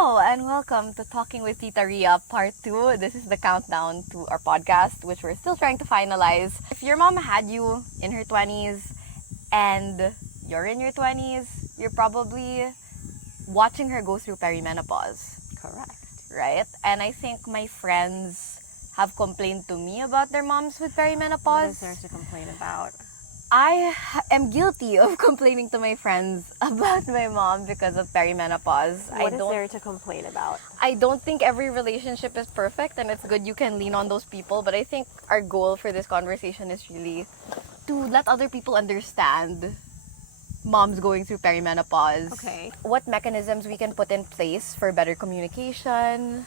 Hello and welcome to Talking with Tita Ria Part 2. This is the countdown to our podcast, which we're still trying to finalize. If your mom had you in her 20s and you're in your 20s, you're probably watching her go through perimenopause. Correct. Right? And I think my friends have complained to me about their moms with perimenopause. What is there to complain about? I am guilty of complaining to my friends about my mom because of perimenopause. What is there to complain about? I don't think every relationship is perfect, and it's good you can lean on those people. But I think our goal for this conversation is really to let other people understand moms going through perimenopause. Okay. What mechanisms we can put in place for better communication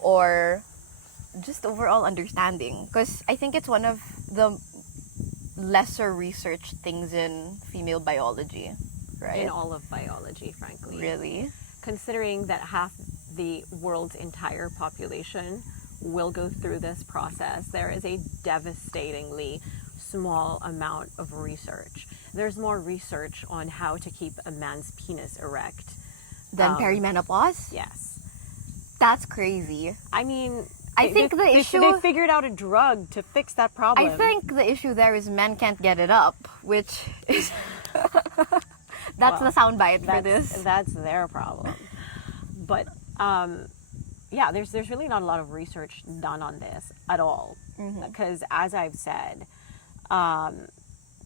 or just overall understanding. Because I think it's one of the lesser researched things in female biology, right? In all of biology, frankly. Really? Considering that half the world's entire population will go through this process, there is a devastatingly small amount of research. There's more research on how to keep a man's penis erect. Than perimenopause? Yes. That's crazy. I mean, I think the issue... They figured out a drug to fix that problem. I think the issue there is men can't get it up, which is... That's the soundbite for this. That's their problem. But, yeah, there's really not a lot of research done on this at all. Because, as I've said,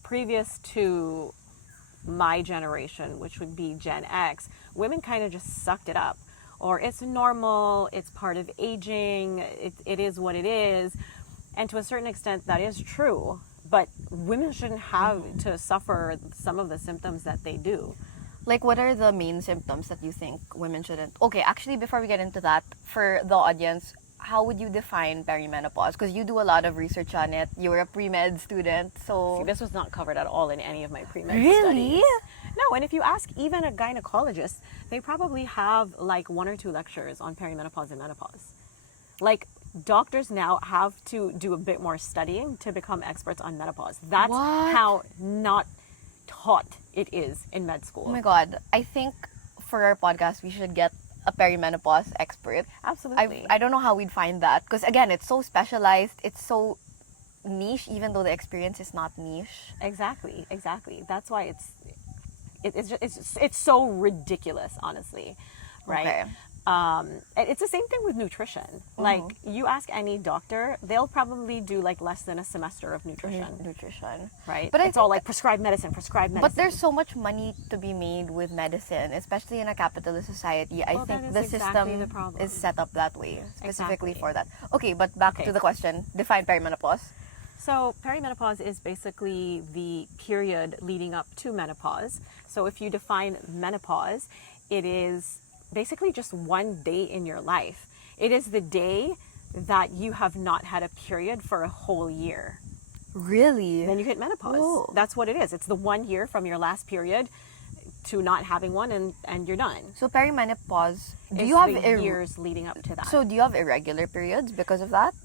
previous to my generation, which would be Gen X, women kind of just sucked it up. Or it's normal, it's part of aging, it is what it is. And to a certain extent, that is true. But women shouldn't have to suffer some of the symptoms that they do. Like, what are the main symptoms that you think women shouldn't... Okay, actually, before we get into that, for the audience, how would you define perimenopause? Because you do a lot of research on it. You're a pre-med student, so... See, this was not covered at all in any of my pre-med Really? studies. No, and if you ask even a gynecologist, they probably have like 1 or 2 lectures on perimenopause and menopause. Like, doctors now have to do a bit more studying to become experts on menopause. That's how not taught it is in med school. Oh my God. I think for our podcast, we should get a perimenopause expert. Absolutely. I don't know how we'd find that. Because again, it's so specialized. It's so niche, even though the experience is not niche. Exactly. That's why it's so ridiculous, honestly, right? Okay. It's the same thing with nutrition. Like, you ask any doctor, they'll probably do like less than a semester of nutrition. Right? But it's all like prescribed medicine. But there's so much money to be made with medicine, especially in a capitalist society. I think the system is set up that way, specifically for that. Okay, but back to the question. Define perimenopause. So perimenopause is basically the period leading up to menopause. So if you define menopause, it is basically just one day in your life. It is the day that you have not had a period for a whole year. Really? Then you hit menopause. Oh. That's what it is. It's the 1 year from your last period to not having one, and you're done. So perimenopause, do It's you have the years leading up to that? So do you have irregular periods because of that?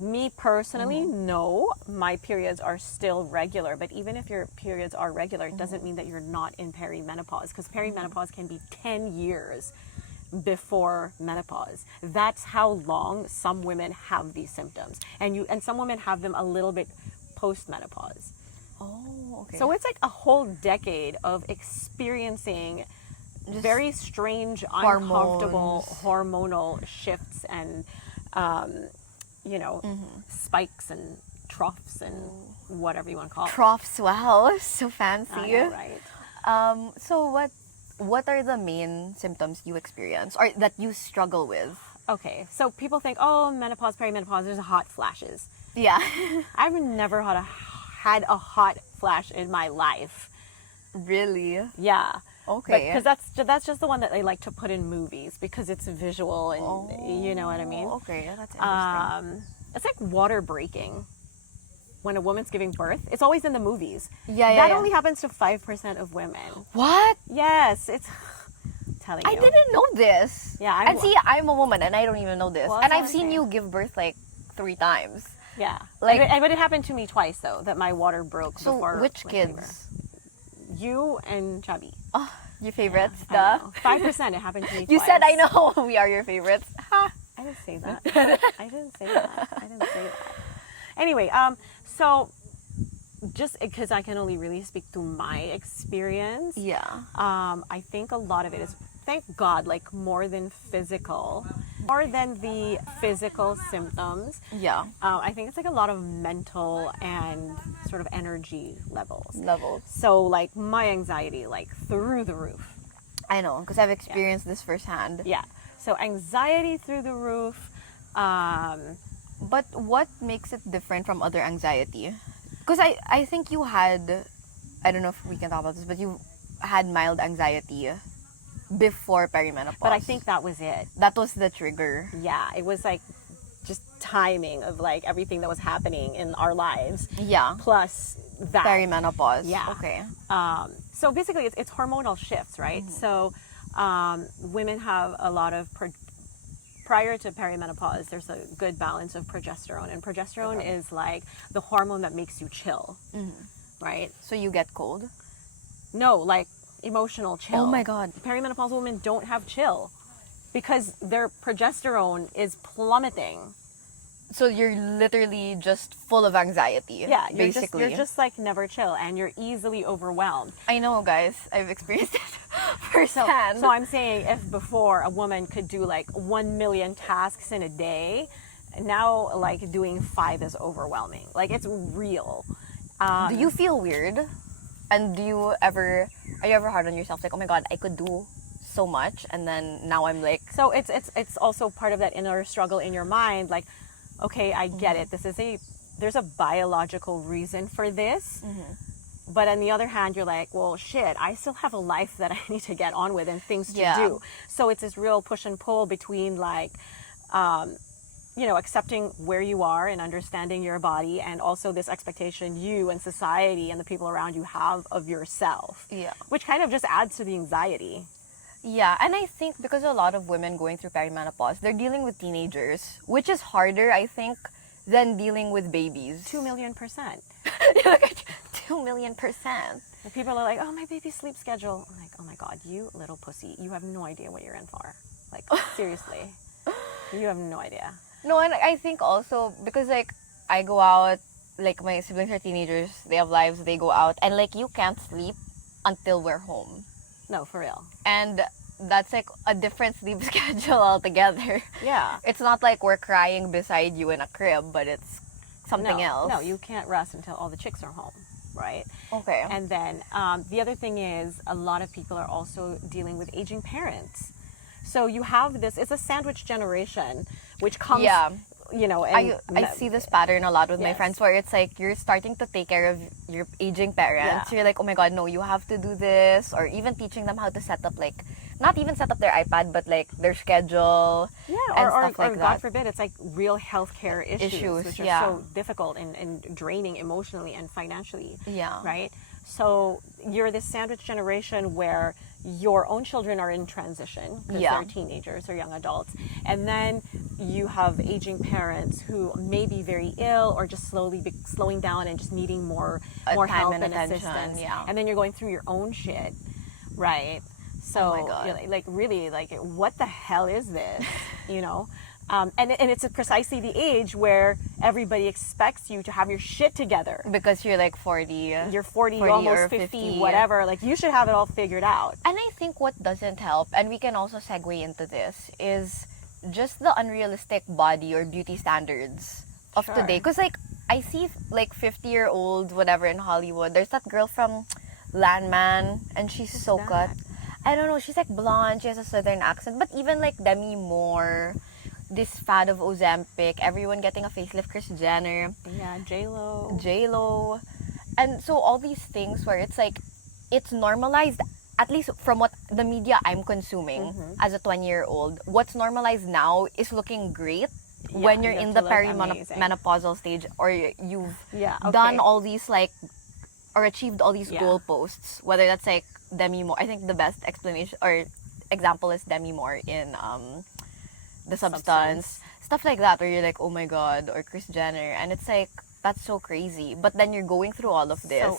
Me personally, no. My periods are still regular, but even if your periods are regular, it doesn't mean that you're not in perimenopause, because perimenopause can be 10 years before menopause. That's how long some women have these symptoms. And some women have them a little bit post-menopause. Oh, okay. So it's like a whole decade of experiencing just very strange, uncomfortable hormonal shifts and spikes and troughs and whatever you want to call it. Troughs, wow, so fancy. I know, right? So what are the main symptoms you experience or that you struggle with? Okay, so people think, oh, menopause, perimenopause, there's hot flashes. Yeah. I've never had a hot flash in my life. Really? Yeah. Okay. Because that's just the one that they like to put in movies because it's visual and you know what I mean? Okay, that's interesting. It's like water breaking when a woman's giving birth. It's always in the movies. That only happens to 5% of women. What? Yes, it's telling you. I didn't know this. Yeah, and see, I'm a woman and I don't even know this. Well, and I've seen you give birth like 3 times. Yeah. Like, but it happened to me twice though, that my water broke so before. which kids? You and Chubby. Oh, Your favorite I stuff. know. 5%. It happened to me You twice. said I know we are your favorites. Ha! I didn't say that. I didn't say that. I didn't say that. Anyway, so just because I can only really speak to my experience, Yeah. I think a lot of it is, thank God, like more than physical, more than the physical symptoms. Yeah. I think it's like a lot of mental and sort of energy levels. Levels. So like my anxiety, like through the roof. I know, because I've experienced this firsthand. Yeah. So anxiety through the roof. But what makes it different from other anxiety? Because I think you had, I don't know if we can talk about this, but you had mild anxiety before perimenopause. But I think that was it. that was the trigger. Yeah, it was like just timing of like everything that was happening in our lives. Yeah. Plus that. Perimenopause. Yeah. Okay. So basically, it's hormonal shifts, right? So women have a lot of prior to perimenopause. There's a good balance of progesterone, and progesterone is like the hormone that makes you chill, right? So you get cold? No, like emotional chill. Oh my God. Perimenopausal women don't have chill because their progesterone is plummeting. So you're literally just full of anxiety. Yeah, basically. you're just like never chill, and you're easily overwhelmed. I know, guys. I've experienced it firsthand. So I'm saying if before a woman could do like 1 million tasks in a day, now like doing 5 is overwhelming. Like it's real. Do you feel weird? And are you ever hard on yourself? Like, oh my God, I could do so much, and then now I'm like, So it's also part of that inner struggle in your mind. Like, okay, I get it. There's a biological reason for this. But on the other hand, you're like, well, shit, I still have a life that I need to get on with and things to do. So it's this real push and pull between like, accepting where you are and understanding your body, and also this expectation you and society and the people around you have of yourself. Yeah. Which kind of just adds to the anxiety. Yeah, and I think because a lot of women going through perimenopause, they're dealing with teenagers, which is harder, I think, than dealing with babies. 2,000,000%. Look at 2,000,000%. And people are like, oh, my baby's sleep schedule. I'm like, oh my God, you little pussy. You have no idea what you're in for. Like, seriously. You have no idea. No, and I think also because like I go out, like my siblings are teenagers, they have lives, they go out, and like you can't sleep until we're home. No, for real. And that's like a different sleep schedule altogether. Yeah. It's not like we're crying beside you in a crib, but it's something else. No, you can't rest until all the chicks are home, right? Okay. And then the other thing is a lot of people are also dealing with aging parents. So you have this, it's a sandwich generation, which comes, and I see this pattern a lot with my Yes. friends where it's like you're starting to take care of your aging parents. Yeah. You're like, oh my God, no, you have to do this. Or even teaching them how to set up, like, not even set up their iPad, but like their schedule. Yeah, and or stuff like God that. forbid, it's like real healthcare issues which are yeah. so difficult and draining emotionally and financially. Yeah. Right? So you're this sandwich generation where your own children are in transition because Yeah. they're teenagers or young adults. And then you have aging parents who may be very ill or just slowing down and just needing more Time help and and attention, assistance. yeah. And then you're going through your own shit. Right? So Oh my God. you're like really like what the hell is this? And it's precisely the age where everybody expects you to have your shit together. Because you're like 40. You're 40, 40 almost or 50, 50. whatever. Like you should have it all figured out. And I think what doesn't help, and we can also segue into this, is just the unrealistic body or beauty standards of Sure. today. Because like I see like 50-year-old whatever in Hollywood. There's that girl from Landman, and she's so that? cut. I don't know. She's like blonde. She has a southern accent. But even like Demi Moore, this fad of Ozempic, everyone getting a facelift, Kris Jenner, Yeah, J-Lo. J-Lo. And so all these things where it's like, it's normalized, at least from what the media I'm consuming as a 20-year-old, what's normalized now is looking great when you're you have in to the look amazing. perimenopausal stage, or you've Yeah, okay. done all these like, or achieved all these Yeah. goalposts, whether that's like Demi Moore. I think the best explanation or example is Demi Moore in The Substance. Stuff like that, where you're like, oh my God, or Kris Jenner, and it's like, that's so crazy. But then you're going through all of this. So,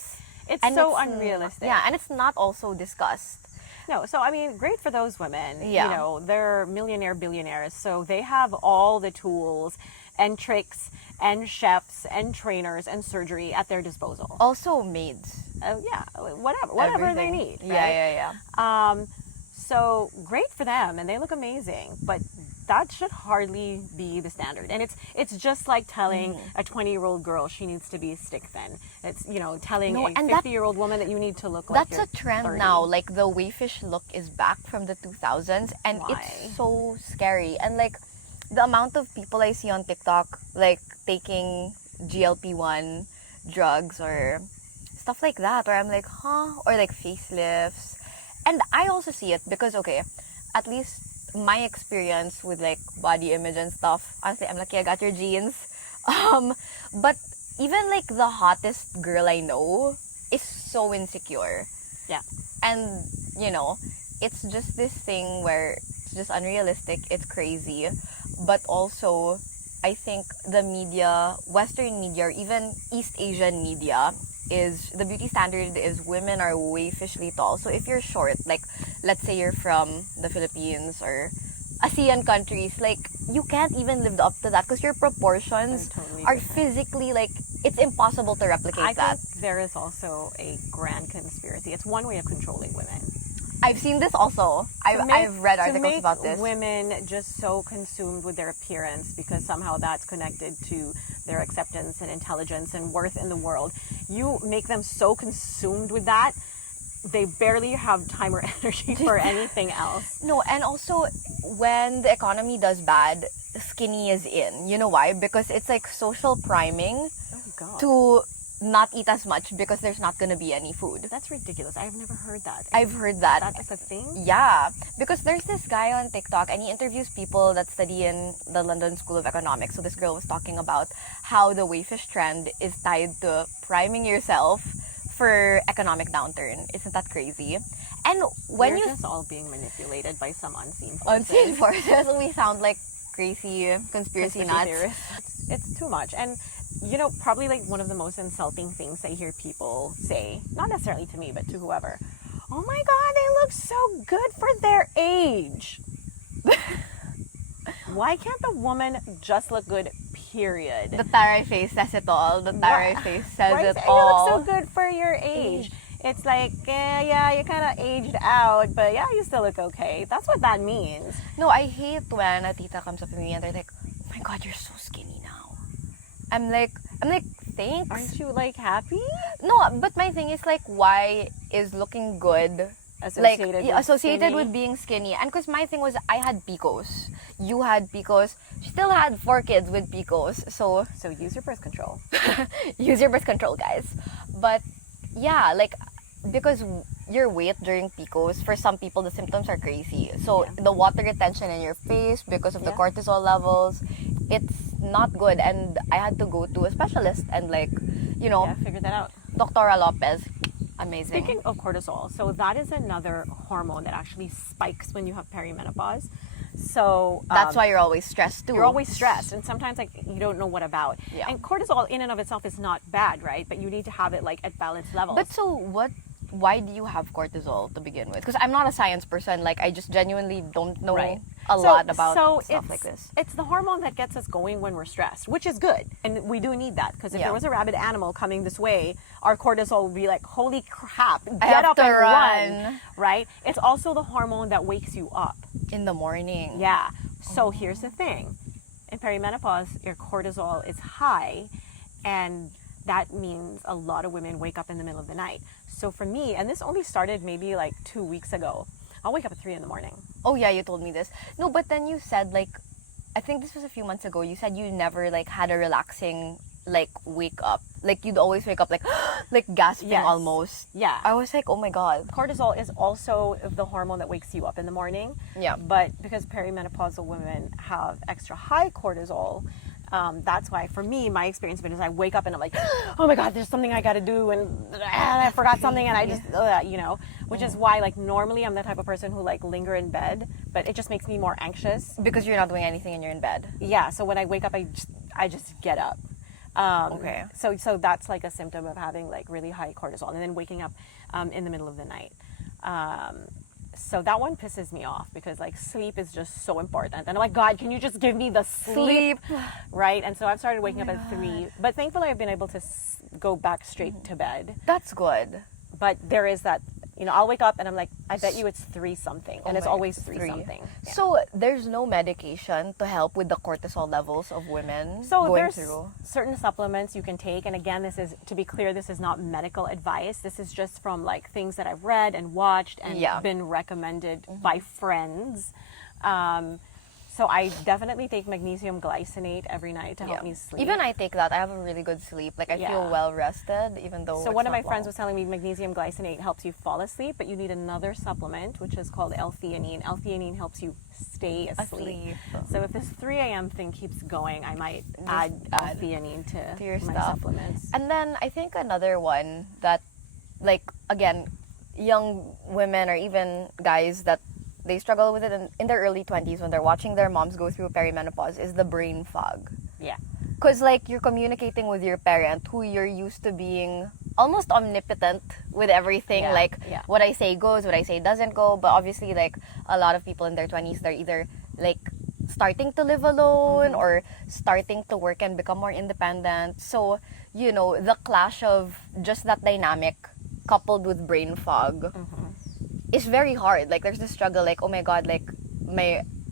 it's and so it's unrealistic. Yeah, and it's not also discussed. No, so I mean, great for those women. Yeah. You know, they're billionaires, so they have all the tools and tricks and chefs and trainers and surgery at their disposal. Also maids. Yeah, whatever they Everything. need. Yeah, right? yeah. So great for them, and they look amazing, but that should hardly be the standard. And it's just like telling a 20-year-old girl she needs to be stick thin. It's, you know, telling No, a and that- 50-year-old woman that you need to look like That's you're a trend 30. now. Like the wayfish look is back from the 2000s, and Why? it's so scary. And like the amount of people I see on TikTok like taking GLP-1 drugs or stuff like that, where I'm like, huh? Or like facelifts. And I also see it because, okay, at least my experience with like body image and stuff, honestly, I'm lucky I got your genes. But even like the hottest girl I know is so insecure. Yeah. And, you know, it's just this thing where it's just unrealistic, it's crazy. But also, I think the media, Western media, or even East Asian media, is the beauty standard is women are wayfishly tall. So if you're short, like let's say you're from the Philippines or ASEAN countries, like you can't even live up to that because your proportions Totally are different. physically like it's impossible to replicate I that. think there is also a grand conspiracy. It's one way of controlling women. I've seen this also. I've read articles about this. Women just so consumed with their appearance because somehow that's connected to their acceptance and intelligence and worth in the world. You make them so consumed with that, they barely have time or energy for anything else. No, and also when the economy does bad, skinny is in. You know why? Because it's like social priming Oh God, to not eat as much because there's not going to be any food. that's ridiculous. I've never heard that. I've heard that. That is a thing. Yeah, because there's this guy on TikTok and he interviews people that study in the London School of Economics. So this girl was talking about how the wayfish trend is tied to priming yourself for economic downturn. Isn't that crazy? And when We're you just all being manipulated by some unseen forces. unseen forces, we sound like crazy conspiracy nuts. theorists. It's too much. And you know, probably like one of the most insulting things I hear people say, not necessarily to me, but to whoever. Oh my God, they look so good for their age. Why can't the woman just look good, period? The Taray face says it all. The Taray face says Why it say all. you look so good for your age? It's like, yeah, you kind of aged out, but yeah, you still look okay. That's what that means. No, I hate when a tita comes up to me and they're like, "Oh my God, you're so skinny now." I'm like, thanks. Aren't you like happy? No, but my thing is like, why is looking good associated with being skinny? And because my thing was, I had PCOS, you had PCOS, she still had 4 kids with PCOS, so So use your birth control. use your birth control, guys. But yeah, like because your weight during PCOS, for some people the symptoms are crazy. So the water retention in your face because of the Yeah. cortisol levels, it's not good. And I had to go to a specialist and like, you know, Yeah, figure that out. Dr. Lopez, amazing. Speaking of cortisol, so that is another hormone that actually spikes when you have perimenopause. So That's why you're always stressed too. you're always stressed, and sometimes like you don't know what about. Yeah. And cortisol in and of itself is not bad, right? But you need to have it like at balanced levels. But so what? Why do you have cortisol to begin with? Because I'm not a science person. Like I just genuinely don't know Right. a lot about stuff it's, like this. It's the hormone that gets us going when we're stressed, which is good. And we do need that because if Yeah. there was a rabid animal coming this way, our cortisol would be like, holy crap, I get have up to and run. run. Right? It's also the hormone that wakes you up. In the morning. Yeah. So here's the thing. In perimenopause, your cortisol is high, and that means a lot of women wake up in the middle of the night. So for me, and this only started maybe like 2 weeks ago, I'll wake up at 3 in the morning. Oh yeah, you told me this. No, but then you said like, I think this was a few months ago. You said you never like had a relaxing like wake up. Like you'd always wake up like like gasping Yes. almost. Yeah. I was like, oh my God. Cortisol is also the hormone that wakes you up in the morning. Yeah. But because perimenopausal women have extra high cortisol, that's why for me, my experience of it is I wake up and I'm like, oh my God, there's something I got to do, and I forgot something, and I just, which is why like normally I'm the type of person who like linger in bed, but it just makes me more anxious. Because you're not doing anything and you're in bed. Yeah. So when I wake up, I just get up. Okay. So that's like a symptom of having like really high cortisol, and then waking up in the middle of the night. So that one pisses me off because like sleep is just so important. And I'm like, God, can you just give me the sleep? Right? And so I've started waking up at 3. But thankfully I've been able to go back straight to bed. That's good. But there is that, I'll wake up and I'm like, I bet you it's 3 something. And it's my- always 3 something. Yeah. So there's no medication to help with the cortisol levels of women So going there's through? certain supplements you can take, and again, this is, to be clear, this is not medical advice. This is just from like things that I've read and watched and been recommended by friends. So I definitely take magnesium glycinate every night to help me sleep. Even I take that. I have a really good sleep. Like I feel well rested, even though. So one of my friends was telling me magnesium glycinate helps you fall asleep, but you need another supplement, which is called L-theanine. L-theanine helps you stay asleep. So if this 3 a.m. thing keeps going, I might add L-theanine to your my stuff. supplements. And then I think another one that, like, again, young women or even guys that they struggle with it in their early 20s when they're watching their moms go through perimenopause is the brain fog. Yeah. Because, like, you're communicating with your parent who you're used to being almost omnipotent with everything. What I say goes, what I say doesn't go. But obviously, like, a lot of people in their 20s, they're either, like, starting to live alone or starting to work and become more independent. So, the clash of just that dynamic coupled with brain fog is very hard. Like, there's this struggle, like, oh my God, like,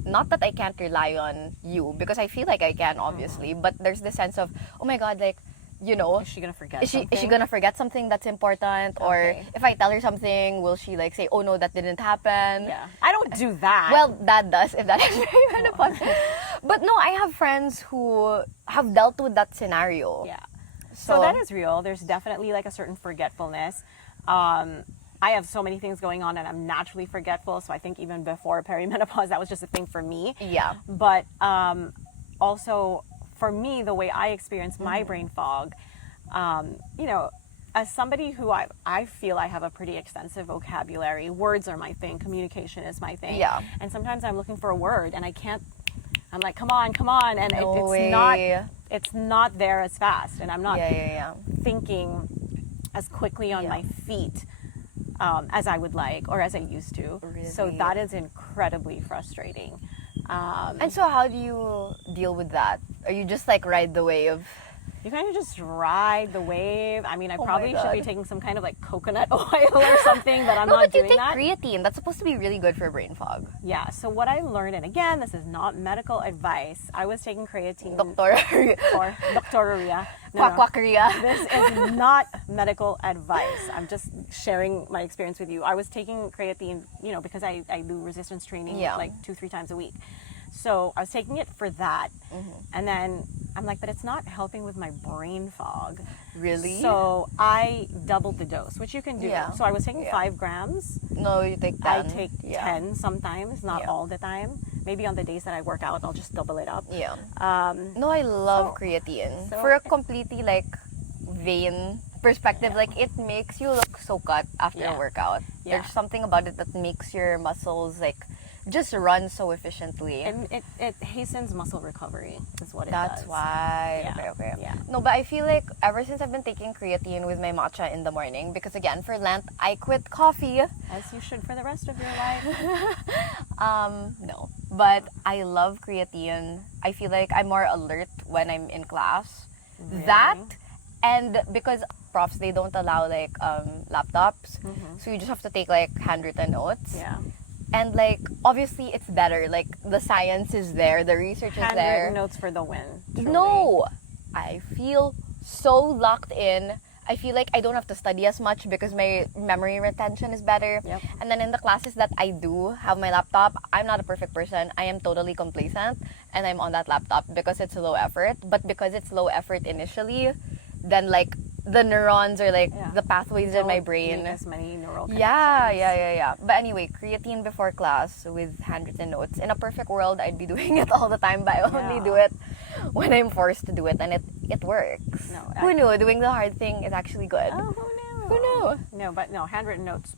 not that I can't rely on you, because I feel like I can, obviously, but there's this sense of, oh my God, like, is she gonna forget something? Is she gonna forget something that's important? Or if I tell her something, will she, like, say, oh no, that didn't happen? Yeah. I don't do that. Well, that does, if that is perimenopause. But no, I have friends who have dealt with that scenario. Yeah. So that is real. There's definitely like a certain forgetfulness. I have so many things going on and I'm naturally forgetful. So I think even before perimenopause, that was just a thing for me. Yeah. But also for me, the way I experience my brain fog, as somebody who I feel I have a pretty extensive vocabulary, words are my thing, communication is my thing. Yeah. And sometimes I'm looking for a word and I can't, I'm like, come on. And it's not there as fast. And I'm not thinking as quickly on my feet as I would like or as I used to. Really? So that is incredibly frustrating. And so how do you deal with that? Are you just like ride the wave? You kind of just ride the wave. I mean, I probably should be God. taking some kind of like coconut oil or something, but I'm not doing that. But you take creatine. That's supposed to be really good for brain fog. Yeah, so what I learned, and again, this is not medical advice. I was taking creatine or doctoria. Quackeria. This is not medical advice. I'm just sharing my experience with you. I was taking creatine, because I do resistance training like 2-3 times a week. So I was taking it for that. And then I'm like, but it's not helping with my brain fog. Really? So I doubled the dose, which you can do. Yeah. So I was taking 5 grams. No, you take 10. I take 10 sometimes, not all the time. Maybe on the days that I work out, I'll just double it up. Yeah. No, I love creatine. For a completely like vain perspective, like it makes you look so cut after a workout. Yeah. There's something about it that makes your muscles like just run so efficiently. And it hastens muscle recovery is what it That's does. why. Yeah. Okay. Yeah. No, but I feel like ever since I've been taking creatine with my matcha in the morning, because again, for Lent, I quit coffee. As you should for the rest of your life. No. But I love creatine. I feel like I'm more alert when I'm in class. Really? That, and because profs, they don't allow like laptops. So you just have to take like handwritten notes. Yeah. And like obviously it's better. Like the science is there, the research is there. Handwritten notes for the win. Truly. No, I feel so locked in. I feel like I don't have to study as much because my memory retention is better. Yep. And then in the classes that I do have my laptop, I'm not a perfect person. I am totally complacent and I'm on that laptop because it's low effort. But because it's low effort initially, then like the neurons or like the pathways in my brain. As many neural connections. Yeah. But anyway, creatine before class with handwritten notes. In a perfect world, I'd be doing it all the time, but I only do it when I'm forced to do it, and it works. No, who knew? Doing the hard thing is actually good. Oh, who knew? Who knew? No, handwritten notes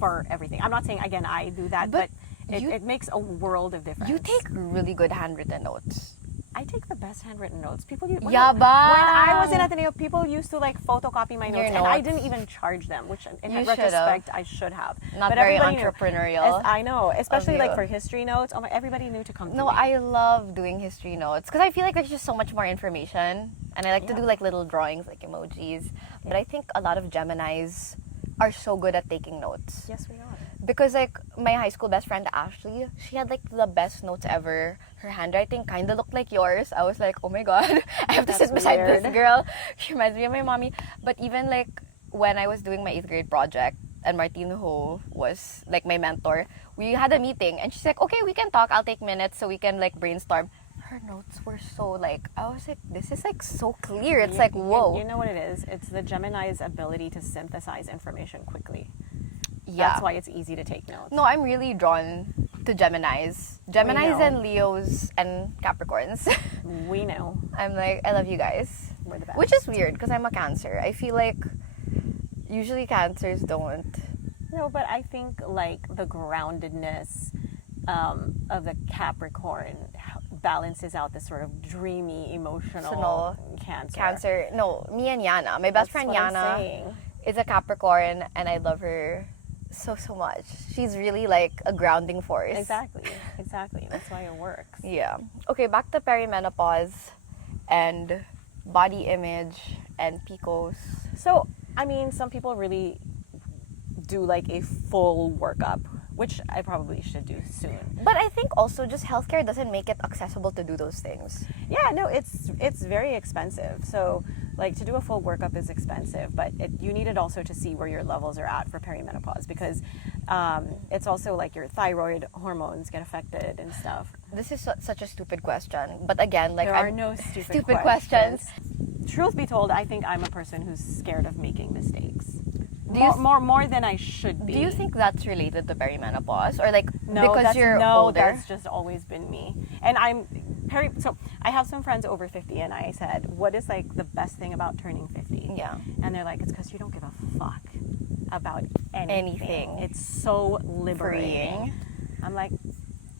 for everything. I'm not saying, again, I do that, but it makes a world of difference. You take really good handwritten notes. I take the best handwritten notes. People use. Yabang! When I was in Ateneo, people used to like photocopy my notes, and I notes. didn't even charge them, which in You retrospect I should have. Not but very everybody entrepreneurial. I know, especially like you. for history notes. Oh my, everybody knew to come to No, me. I love doing history notes because I feel like there's just so much more information, and I like to do like little drawings, like emojis. But I think a lot of Geminis are so good at taking notes. Yes, we are. Because like my high school best friend Ashley, she had like the best notes ever. Her handwriting kind of looked like yours. I was like, oh my god, I have to That's sit beside weird. this girl. She reminds me of my mommy. But even like when I was doing my 8th grade project and Martine Ho was like my mentor, we had a meeting and she's like, okay, we can talk. I'll take minutes so we can like brainstorm. Her notes were so like, I was like, this is like so clear. It's like, whoa. You know what it is? It's the Gemini's ability to synthesize information quickly. Yeah. That's why it's easy to take notes. No, I'm really drawn to Geminis. Geminis know. and Leos and Capricorns. We know. I'm like, I love you guys. We're the best. Which is weird because I'm a Cancer. I feel like usually Cancers don't. No, but I think like the groundedness of the Capricorn balances out this sort of dreamy, emotional Cancer. No, me and Yana. My best That's friend what I'm Yana saying. is a Capricorn and I love her so much. She's really like a grounding force. Exactly. That's why it works. Yeah. Okay, back to perimenopause and body image and PCOS. So, I mean, some people really do like a full workup, which I probably should do soon. But I think also just healthcare doesn't make it accessible to do those things. Yeah, no, it's very expensive. So, like to do a full workup is expensive, but you need it also to see where your levels are at for perimenopause because it's also like your thyroid hormones get affected and stuff. This is such a stupid question, but again, like There are no stupid questions. Truth be told, I think I'm a person who's scared of making mistakes. Do you More than I should be. Do you think that's related to perimenopause or like No, because that's, you're no, older? that's just always been me. And so I have some friends over 50 and I said, what is like the best thing about turning 50? Yeah. And they're like, it's because you don't give a fuck about anything. Anything. It's so liberating. Freeing. I'm like,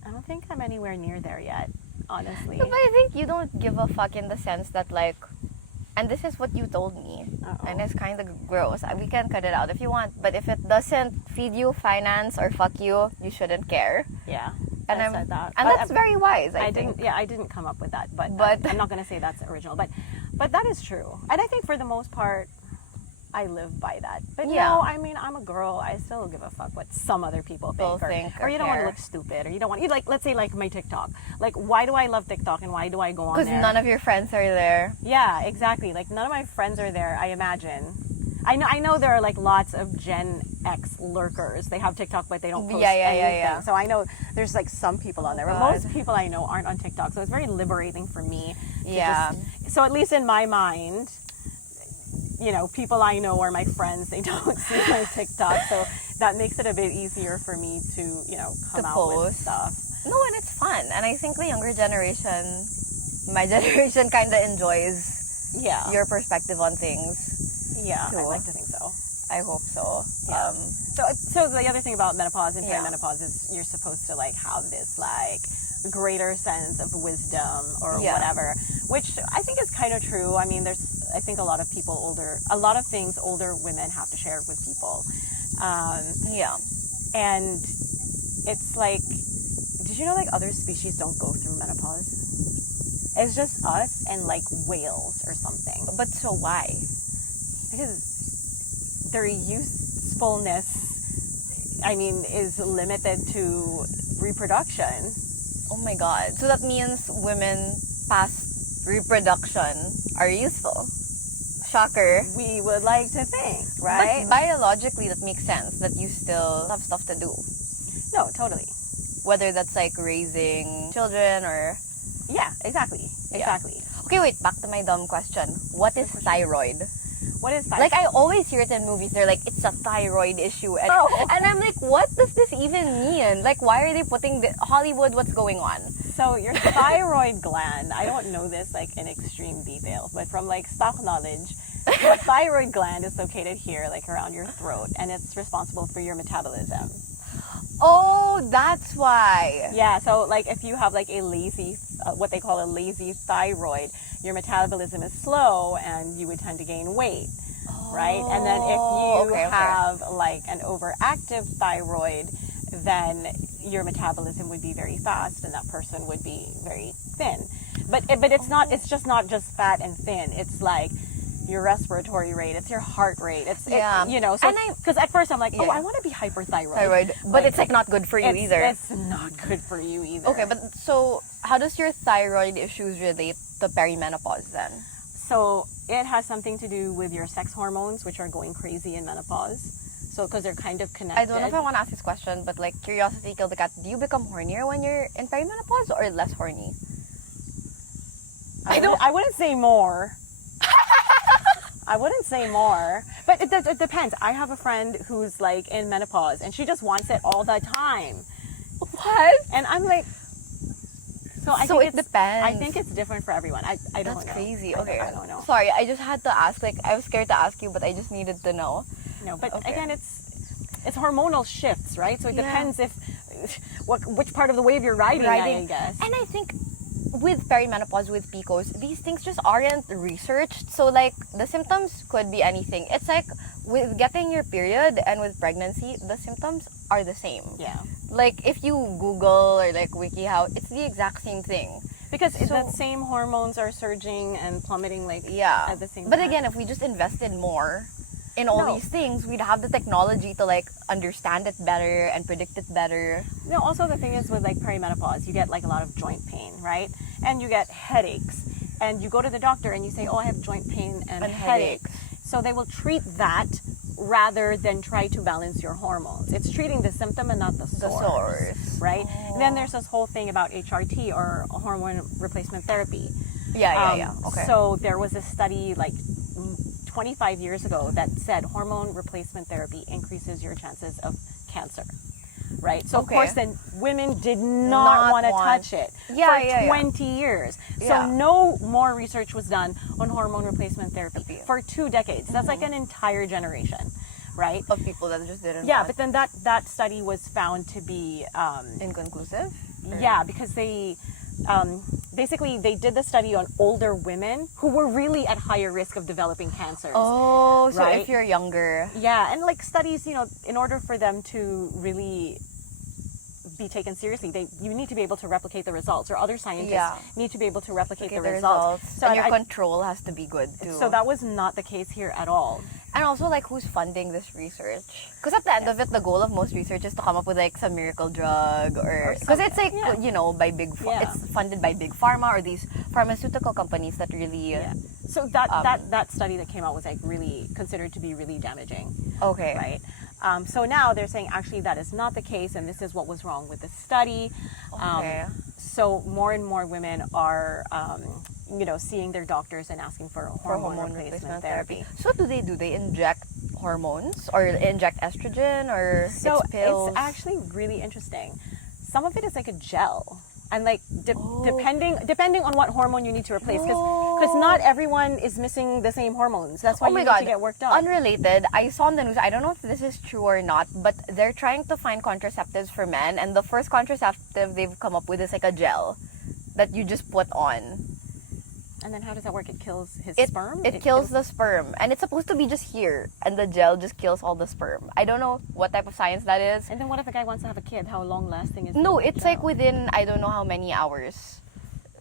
I don't think I'm anywhere near there yet, honestly. But I think you don't give a fuck in the sense that like, and this is what you told me, and it's kind of gross. We can cut it out if you want, but if it doesn't feed you, finance, or fuck you, you shouldn't care. Yeah. And I said that. and But that's very wise. I think. I didn't come up with that, but But- I'm not going to say that's original. But that is true. And I think for the most part, I live by that. But Yeah. no, I mean, I'm a girl. I still don't give a fuck what some other people think. Or you don't want to care. look stupid. Or you don't want, like, let's say like my TikTok. Like, why do I love TikTok and why do I go on there? Because none of your friends are there. Yeah, exactly. Like none of my friends are there, I imagine. I know there are like lots of Gen X lurkers. They have TikTok, but they don't post anything. Yeah. So I know there's like some people on there, but God. most people I know aren't on TikTok. So it's very liberating for me. To Yeah. so at least in my mind, you know, people I know are my friends. They don't see my TikTok, so that makes it a bit easier for me to, you know, come To out with post. stuff. No, and it's fun. And I think the younger generation, my generation, kind of enjoys Yeah. your perspective on things. Yeah, too. I'd like to think so. I hope so. Yeah. So the other thing about menopause and Yeah. perimenopause is you're supposed to like have this like greater sense of wisdom or Yeah. whatever, which I think is kind of true. I mean, I think a lot of things older women have to share with people. Yeah. And it's like, did you know like other species don't go through menopause? It's just us and like whales or something. But so why? Because their usefulness, I mean, is limited to reproduction. Oh my god. So that means women past reproduction are useful. Shocker. We would like to think, right? But biologically, that makes sense that you still have stuff to do. No, totally. Whether that's like raising children or... Yeah, exactly. Yeah. Exactly. Okay, wait. Back to my dumb question. What is thyroid? What is that? Like, I always hear it in movies. They're like, it's a thyroid issue. And, Oh. and I'm like, what does this even mean? Like, why are they putting Hollywood, what's going on? So your thyroid gland, I don't know this like in extreme detail, but from like stock knowledge, your thyroid gland is located here, like around your throat, and it's responsible for your metabolism. Oh, that's why. Yeah, so like if you have like a lazy, what they call a lazy thyroid, your metabolism is slow and you would tend to gain weight, right? And then if you have like an overactive thyroid, then your metabolism would be very fast and that person would be very thin. But it's just not just fat and thin. It's like your respiratory rate, it's your heart rate, it's you know. So because at first I'm like, oh, I want to be hyperthyroid, but it's like not good for you either. It's not good for you either. Okay, but so how does your thyroid issues relate to perimenopause then? So it has something to do with your sex hormones, which are going crazy in menopause. So because they're kind of connected. I don't know if I want to ask this question, but like curiosity killed the cat. Do you become hornier when you're in perimenopause or less horny? I wouldn't say more. I wouldn't say more, but it depends. I have a friend who's like in menopause and she just wants it all the time. What? And I'm like, so it depends. I think it's different for everyone. I don't know. That's crazy. Okay. I don't know. Sorry, I just had to ask. Like, I was scared to ask you, but I just needed to know. No, but again, it's hormonal shifts, right? So it depends if which part of the wave you're riding. I guess. And I think with perimenopause, with PCOS, these things just aren't researched. So like the symptoms could be anything. It's like with getting your period and with pregnancy, the symptoms are the same. Yeah. Like if you Google or like WikiHow, it's the exact same thing. Because the same hormones are surging and plummeting like at the same time. But again, if we just invested more in all these things, we'd have the technology to like understand it better and predict it better. No, also the thing is with like perimenopause, you get like a lot of joint pain, right? And you get headaches. And you go to the doctor and you say, oh, I have joint pain and headaches. So they will treat that rather than try to balance your hormones. It's treating the symptom and not the source. Right? Oh. And then there's this whole thing about HRT or hormone replacement therapy. Yeah. Okay. So there was a study like 25 years ago that said hormone replacement therapy increases your chances of cancer. Right? So of course then women did not want to touch it for 20 years. So no more research was done on hormone replacement therapy for 2 decades. That's like an entire generation, right? Of people that just didn't but then that study was found to be inconclusive? Yeah, because they basically they did the study on older women who were really at higher risk of developing cancers. Oh, so if you're younger. Yeah, and like studies, you know, in order for them to really be taken seriously, you need to be able to replicate the results, or other scientists need to be able to replicate the results. So and your control has to be good too. So that was not the case here at all. And also, like, who's funding this research? Because at the end of it, the goal of most research is to come up with like some miracle drug, or because it's like you know, by it's funded by big pharma or these pharmaceutical companies that really. So that study that came out was like really considered to be really damaging. Okay. Right. So now they're saying actually that is not the case, and this is what was wrong with the study. Okay. So more and more women are, you know, seeing their doctors and asking for hormone replacement therapy. So do they inject hormones or inject estrogen, or it's pills? It's actually really interesting. Some of it is like a gel. And like depending on what hormone you need to replace, because not everyone is missing the same hormones. That's why you need to get worked on. Unrelated, I saw on the news, I don't know if this is true or not, but they're trying to find contraceptives for men, and the first contraceptive they've come up with is like a gel that you just put on. And then how does that work? It kills his sperm? It kills the sperm. And it's supposed to be just here. And the gel just kills all the sperm. I don't know what type of science that is. And then what if a guy wants to have a kid? How long lasting is it? No, it's like within I don't know how many hours.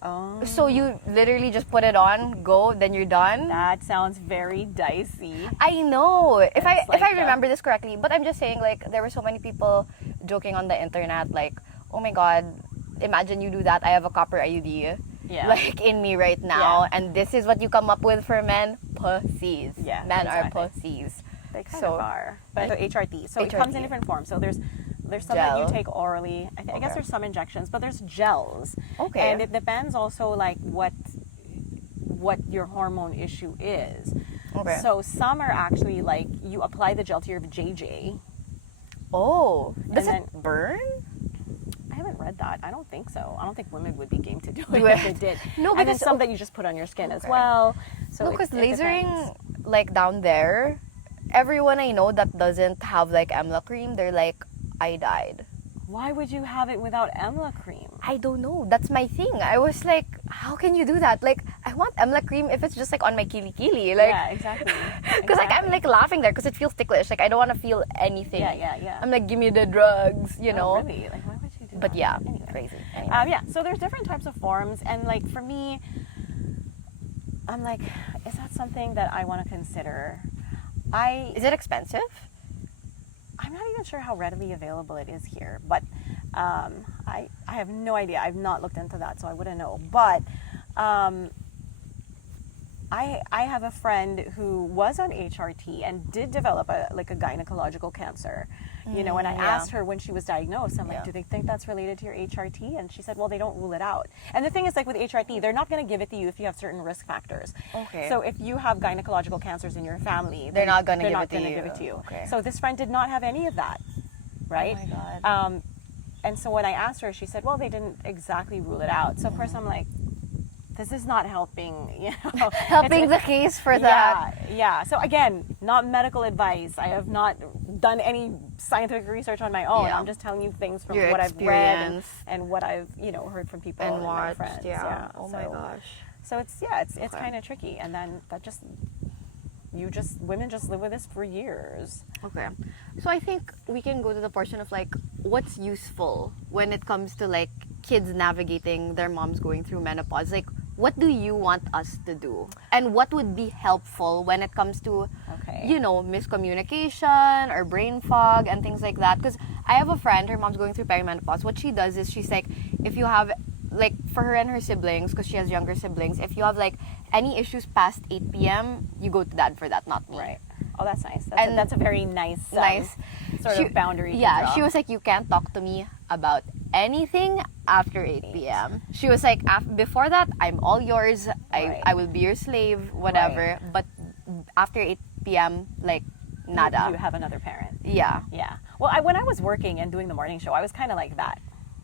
Oh. So you literally just put it on, go, then you're done. That sounds very dicey. I know. If I remember this correctly. But I'm just saying, like, there were so many people joking on the internet, like, oh my god, imagine you do that. I have a copper IUD. Like in me right now, and this is what you come up with for men? Pussies. Yeah, men are pussies. They kind of are. But so HRT. So it comes in different forms. So there's some that you take orally. I guess there's some injections, but there's gels. Okay. And it depends also like what your hormone issue is. Okay. So some are actually like you apply the gel to your JJ. Oh. Does it burn? I haven't read that. I don't think so. I don't think women would be game to do it if they did. No, and then some that you just put on your skin as well. So no, because lasering, like down there, everyone I know that doesn't have like EMLA cream, they're like, I died. Why would you have it without Emla cream? I don't know. That's my thing. I was like, how can you do that? Like, I want Emla cream if it's just like on my kili. Like, yeah, exactly. Because like I'm like laughing there because it feels ticklish. Like I don't want to feel anything. Yeah. I'm like, give me the drugs, you know. Oh, really? Like, why would you do But that? yeah, Anyway. crazy. Anyway. Yeah, so there's different types of forms, and like for me, I'm like, is that something that I want to consider? Is it expensive? I'm not even sure how readily available it is here, but I have no idea. I've not looked into that, so I wouldn't know. But I have a friend who was on HRT and did develop a gynecological cancer. You know, and I asked her when she was diagnosed, I'm like, do they think that's related to your HRT? And she said, well, they don't rule it out. And the thing is, like with HRT, they're not going to give it to you if you have certain risk factors. Okay. So if you have gynecological cancers in your family, they're not going to give it to you. Okay. So this friend did not have any of that, right? Oh my God. And so when I asked her, she said, well, they didn't exactly rule it out. So of course I'm like, this is not helping, you know. Helping the case for that. Yeah. So again, not medical advice. I have not done any scientific research on my own. Yeah. I'm just telling you things from Your what I've read experience. and what I've, heard from people And my watched. friends. Yeah. Oh my So- gosh. So it's Okay. kind of tricky, and then women just live with this for years. Okay. So I think we can go to the portion of like what's useful when it comes to like kids navigating their moms going through menopause. Like what do you want us to do? And what would be helpful when it comes to Okay. miscommunication or brain fog and things like that? Because I have a friend, her mom's going through perimenopause. What she does is she's like, if you have like for her and her siblings, because she has younger siblings, if you have like any issues past 8 p.m., you go to dad for that, not me. Right. Oh, that's nice. And That's a very nice, sort of boundary. to Yeah, draw. she was like, you can't talk to me about anything after 8 p.m. She was like, before that, I'm all yours. Right. I will be your slave, whatever. But after 8 p.m., like, nada. You have another parent. Yeah. Yeah. Well, when I was working and doing the morning show, I was kind of like that.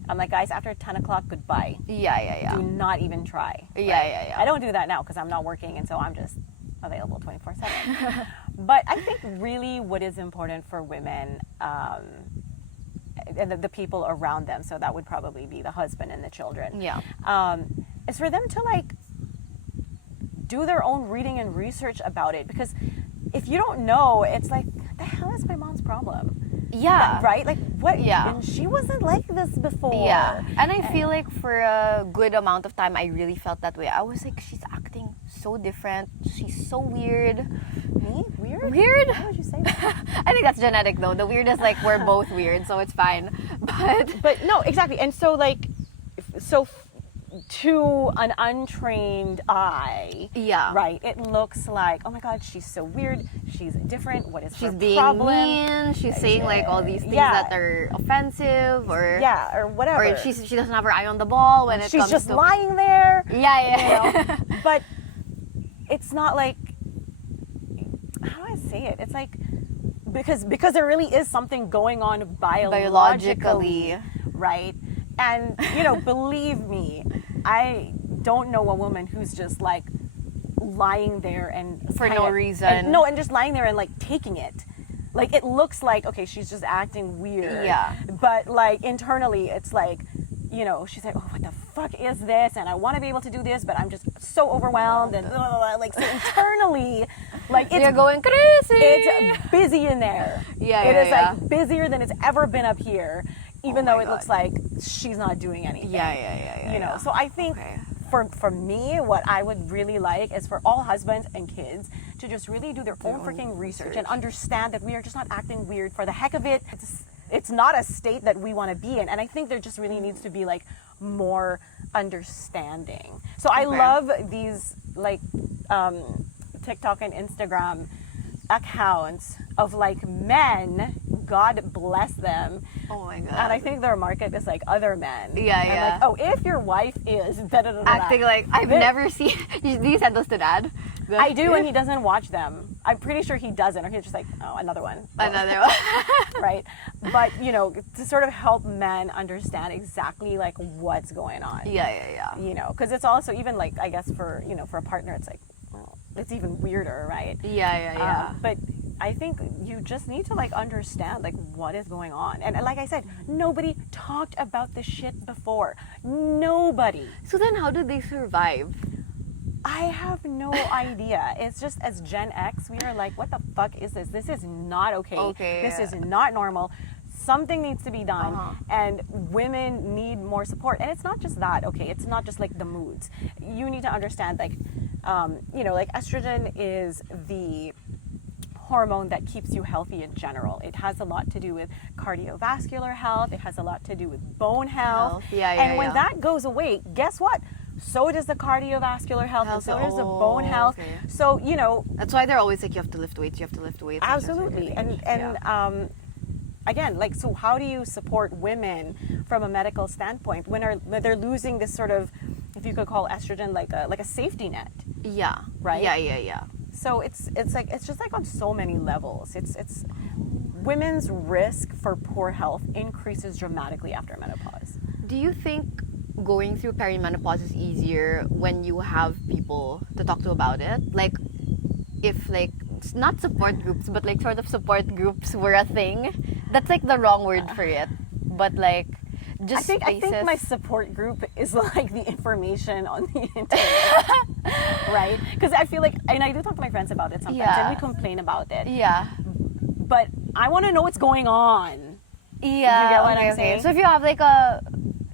I'm like, guys, after 10 o'clock, goodbye. Yeah. Do not even try. Yeah. I don't do that now because I'm not working, and so I'm just available 24/7. But I think really what is important for women and the people around them, so that would probably be the husband and the children, Yeah. is for them to like do their own reading and research about it, because if you don't know, it's like, the hell is my mom's problem? Yeah. Right? Like, what? Yeah. And she wasn't like this before. Yeah. And I feel like for a good amount of time, I really felt that way. I was like, she's acting so different. She's so weird. Me? Weird? Weird? Why would you say that? I think that's genetic though. The weird is like we're both weird, so it's fine. But no, exactly. And so, like, to an untrained eye, Yeah. right, it looks like, oh my God, she's so weird. She's different. What is She's her being problem? mean. She's saying like all these things Yeah. that are offensive, or Or whatever. or she doesn't have her eye on the ball when it she's comes just to lying there. Yeah. But it's not like, how do I say it? It's like, because there really is something going on biologically, right? And believe me, I don't know a woman who's just like lying there and For no reason. and just lying there and like taking it. Like, it looks like, okay, she's just acting weird. Yeah. But like internally, it's like, she's like, oh, what the fuck is this? And I want to be able to do this, but I'm just so overwhelmed and like, so internally, like, You're going crazy. it's busy in there. It is like busier than it's ever been up here, even though it looks like she's not doing anything. Yeah. So I think for me, what I would really like is for all husbands and kids to just really do their own freaking research and understand that we are just not acting weird for the heck of it. It's not a state that we want to be in, and I think there just really needs to be like more understanding. So I love these like TikTok and Instagram accounts of like men, God bless them. Oh my God. And I think their market is like other men. Yeah. And like, oh, if your wife is acting like I've never seen. Do you send those to dad? I do, and he doesn't watch them. I'm pretty sure he doesn't, or he's just like, oh, another one. Another one. Right? But, to sort of help men understand exactly like what's going on. Yeah. Because it's also even like, I guess for a partner, it's like, well, it's even weirder, right? Yeah. But I think you just need to like understand like what is going on. And like I said, nobody talked about this shit before. Nobody. So then how did they survive? I have no idea. It's just as Gen X, we are like, what the fuck is this? This is not okay. This is not normal. Something needs to be done, and women need more support. And it's not just that, okay? It's not just like the moods. You need to understand, like, you know, like estrogen is the hormone that keeps you healthy in general. It has a lot to do with cardiovascular health. It has a lot to do with bone health. And when that goes away, guess what? So does the cardiovascular health, and so does the bone health. So, you know, that's why they're always like, you have to lift weights, you have to lift weights. Absolutely. And again, like, so how do you support women from a medical standpoint when they're losing this sort of, if you could call estrogen like a safety net? Yeah. Right? Yeah. So it's like, it's just like on so many levels. It's women's risk for poor health increases dramatically after menopause. Do you think going through perimenopause is easier when you have people to talk to about it? Like, if like, not support groups, but like sort of support groups were a thing. That's like the wrong word for it. But like, just I think my support group is like the information on the internet, right? Because I feel like, and I do talk to my friends about it sometimes, and we complain about it. Yeah. But I want to know what's going on. Yeah. You get what I'm saying? So if you have like a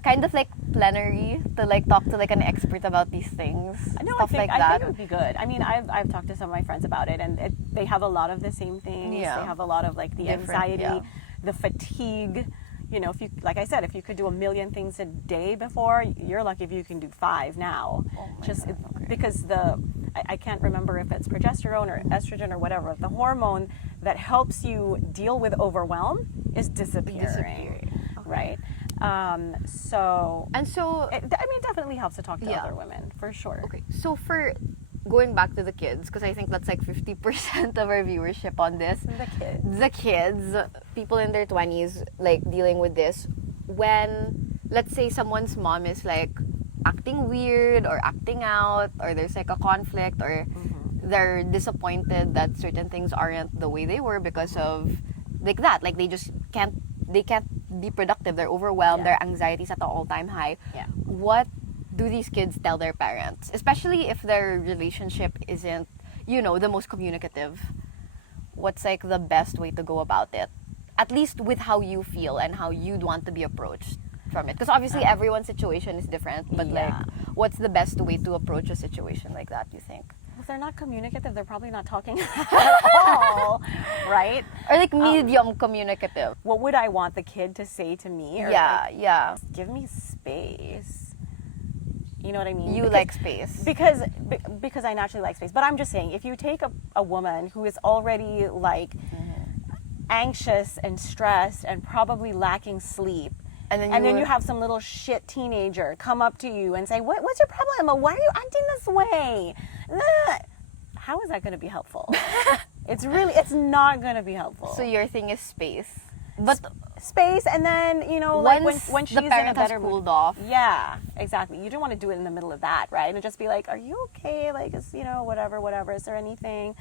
kind of like plenary to like talk to like an expert about these things, I think it would be good. I mean, I've talked to some of my friends about it, and they have a lot of the same things. Yeah. They have a lot of like the anxiety, the fatigue. You know, if you, like I said, if you could do 1 million things a day before, you're lucky if you can do 5 now. Because I can't remember if it's progesterone or estrogen or whatever. The hormone that helps you deal with overwhelm is disappearing. Right? So it definitely helps to talk to other women, for sure. Okay, so for going back to the kids, because I think that's like 50% of our viewership on this. The kids, people in their 20s, like dealing with this. When, let's say, someone's mom is like acting weird or acting out, or there's like a conflict, or they're disappointed that certain things aren't the way they were because of like that. Like they can't be productive. They're overwhelmed. Their anxiety's at the all-time high. What do these kids tell their parents, especially if their relationship isn't, you know, the most communicative? What's like the best way to go about it, at least with how you feel and how you'd want to be approached from it? Because obviously everyone's situation is different, but like, what's the best way to approach a situation like that, you think? If they're not communicative, they're probably not talking at all, right? Or like medium communicative. What would I want the kid to say to me? Or give me space. You know what I mean? Like space. Because I naturally like space. But I'm just saying, if you take a woman who is already like anxious and stressed and probably lacking sleep, and then you have some little shit teenager come up to you and say, what's your problem? Why are you acting this way? How is that going to be helpful? It's not going to be helpful. So your thing is space. But space, and then, you know, like when she's in a better mood, cooled off. Yeah, exactly. You don't want to do it in the middle of that, right? And just be like, are you okay? Like, you know, whatever. Is there anything?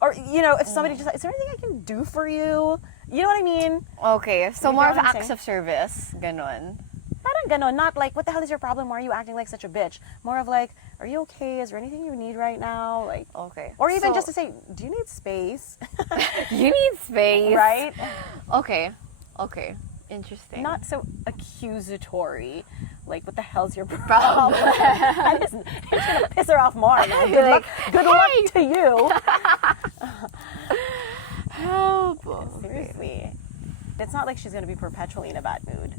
Or, you know, if somebody just, is there anything I can do for you? You know what I mean? Okay, so more of acts of service. Ganon. Not like, what the hell is your problem? Why are you acting like such a bitch? More of like, are you okay? Is there anything you need right now? Like, okay. Or even just to say, do you need space? You need space. Right? Okay. Interesting. Not so accusatory. Like, what the hell's your problem? It's gonna piss her off more. Man. Good luck to you. Help. Seriously. It's not like she's gonna be perpetually in a bad mood.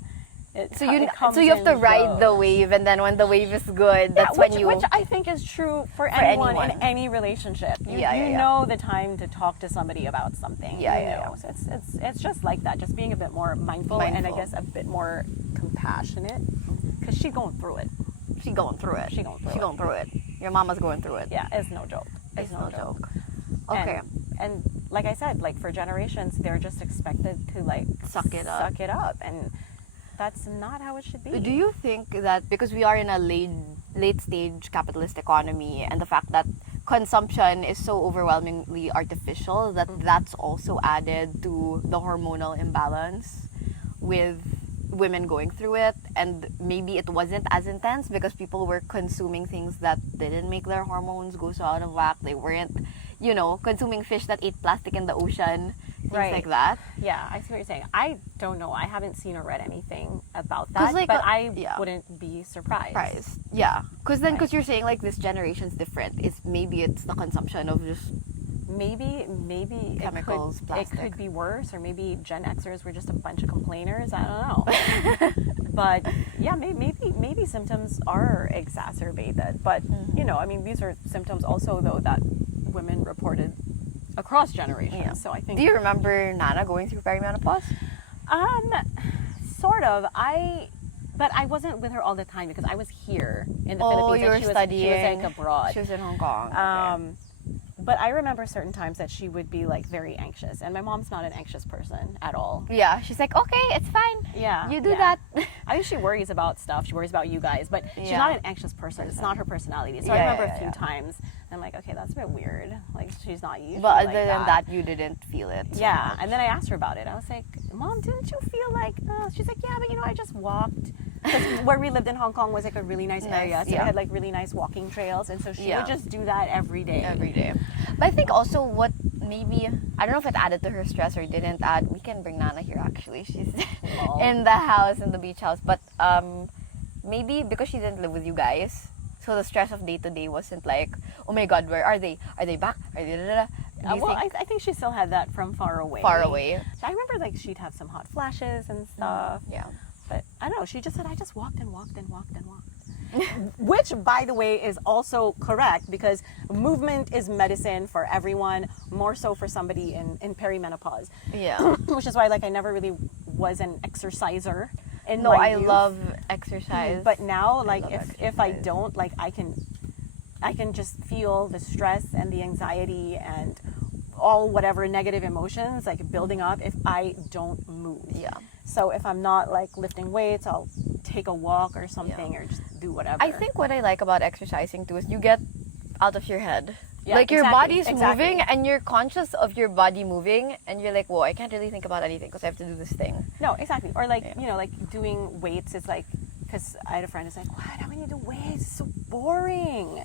So you have to ride the wave, and then when the wave is good, that's which I think is true for anyone in any relationship. You know the time to talk to somebody about something. So it's just like that, just being a bit more mindful. And I guess a bit more compassionate, because she's going through it. She's going through it. Your mama's going through it. Yeah, it's no joke. It's no joke. Okay. And like I said, like for generations, they're just expected to like suck it up, and that's not how it should be. Do you think that because we are in a late stage capitalist economy, and the fact that consumption is so overwhelmingly artificial that that's also added to the hormonal imbalance with women going through it. And maybe it wasn't as intense because people were consuming things that didn't make their hormones go so out of whack. They weren't, consuming fish that ate plastic in the ocean, things Right. like that. Yeah, I see what you're saying. I don't know. I haven't seen or read anything about 'Cause, that, like, but I yeah. wouldn't be surprised. Price. Yeah. Because you're saying like this generation's different. Maybe it's the consumption of just Maybe Chemicals, it plastic. could be worse, or maybe Gen Xers were just a bunch of complainers. I don't know. But yeah, maybe symptoms are exacerbated. But I mean, these are symptoms also though that women reported across generations. Yeah. So I think Do you remember Nana going through perimenopause? Sort of. But I wasn't with her all the time because I was here in the Oh, Philippines. you were and studying. She was like abroad. She was in Hong Kong. Okay. But I remember certain times that she would be like very anxious, and my mom's not an anxious person at all. Yeah, she's like, okay, it's fine. Yeah, You do yeah. that. I think she worries about stuff. She worries about you guys, but she's Yeah. not an anxious person. It's not her personality. So I Yeah, remember yeah, a few yeah. times, and I'm like, okay, that's a bit weird. Like she's not usually But like other than that, you didn't feel it. so Yeah, much. and then I asked her about it. I was like, Mom, didn't you feel like... She's like, yeah, but I just walked. Because where we lived in Hong Kong was like a really nice area. So yeah. we had like really nice walking trails. And so she Yeah. would just do that every day. Every day. But I think also what maybe, I don't know if it added to her stress or didn't add. We can bring Nana here actually. She's Lol. in the house, in the beach house. But maybe because she didn't live with you guys, so the stress of day to day wasn't like, oh my god, where are they? Are they back? Are they da-da-da? Do you Well, think I think she still had that from far away. far away? So I remember like she'd have some hot flashes and stuff. Yeah. But I don't know. She just said, I just walked and walked and walked and walked. Which, by the way, is also correct because movement is medicine for everyone, more so for somebody in perimenopause. Yeah. Which is why, like, I never really was an exerciser. In No, my I youth. love exercise. But now, like, love if I exercise. don't, like, I can just feel the stress and the anxiety and all whatever negative emotions like building up if I don't move. Yeah. So if I'm not like lifting weights, I'll take a walk or something or just do whatever. I think what I like about exercising too is you get out of your head. Yeah, like your exactly, body's exactly. moving and you're conscious of your body moving and you're like, whoa, I can't really think about anything because I have to do this thing. No, exactly. Or like, like doing weights is like, because I had a friend who's like, what? How many do weights? It's so boring.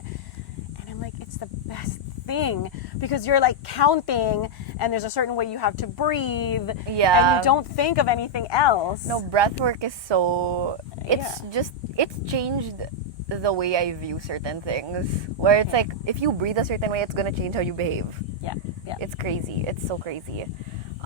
And I'm like, it's the best thing because you're like counting and there's a certain way you have to breathe. Yeah. And you don't think of anything else. No, breath work is so... Yeah. It's changed the way I view certain things. Where it's like, if you breathe a certain way, it's gonna change how you behave. Yeah. Yeah. It's crazy. It's so crazy.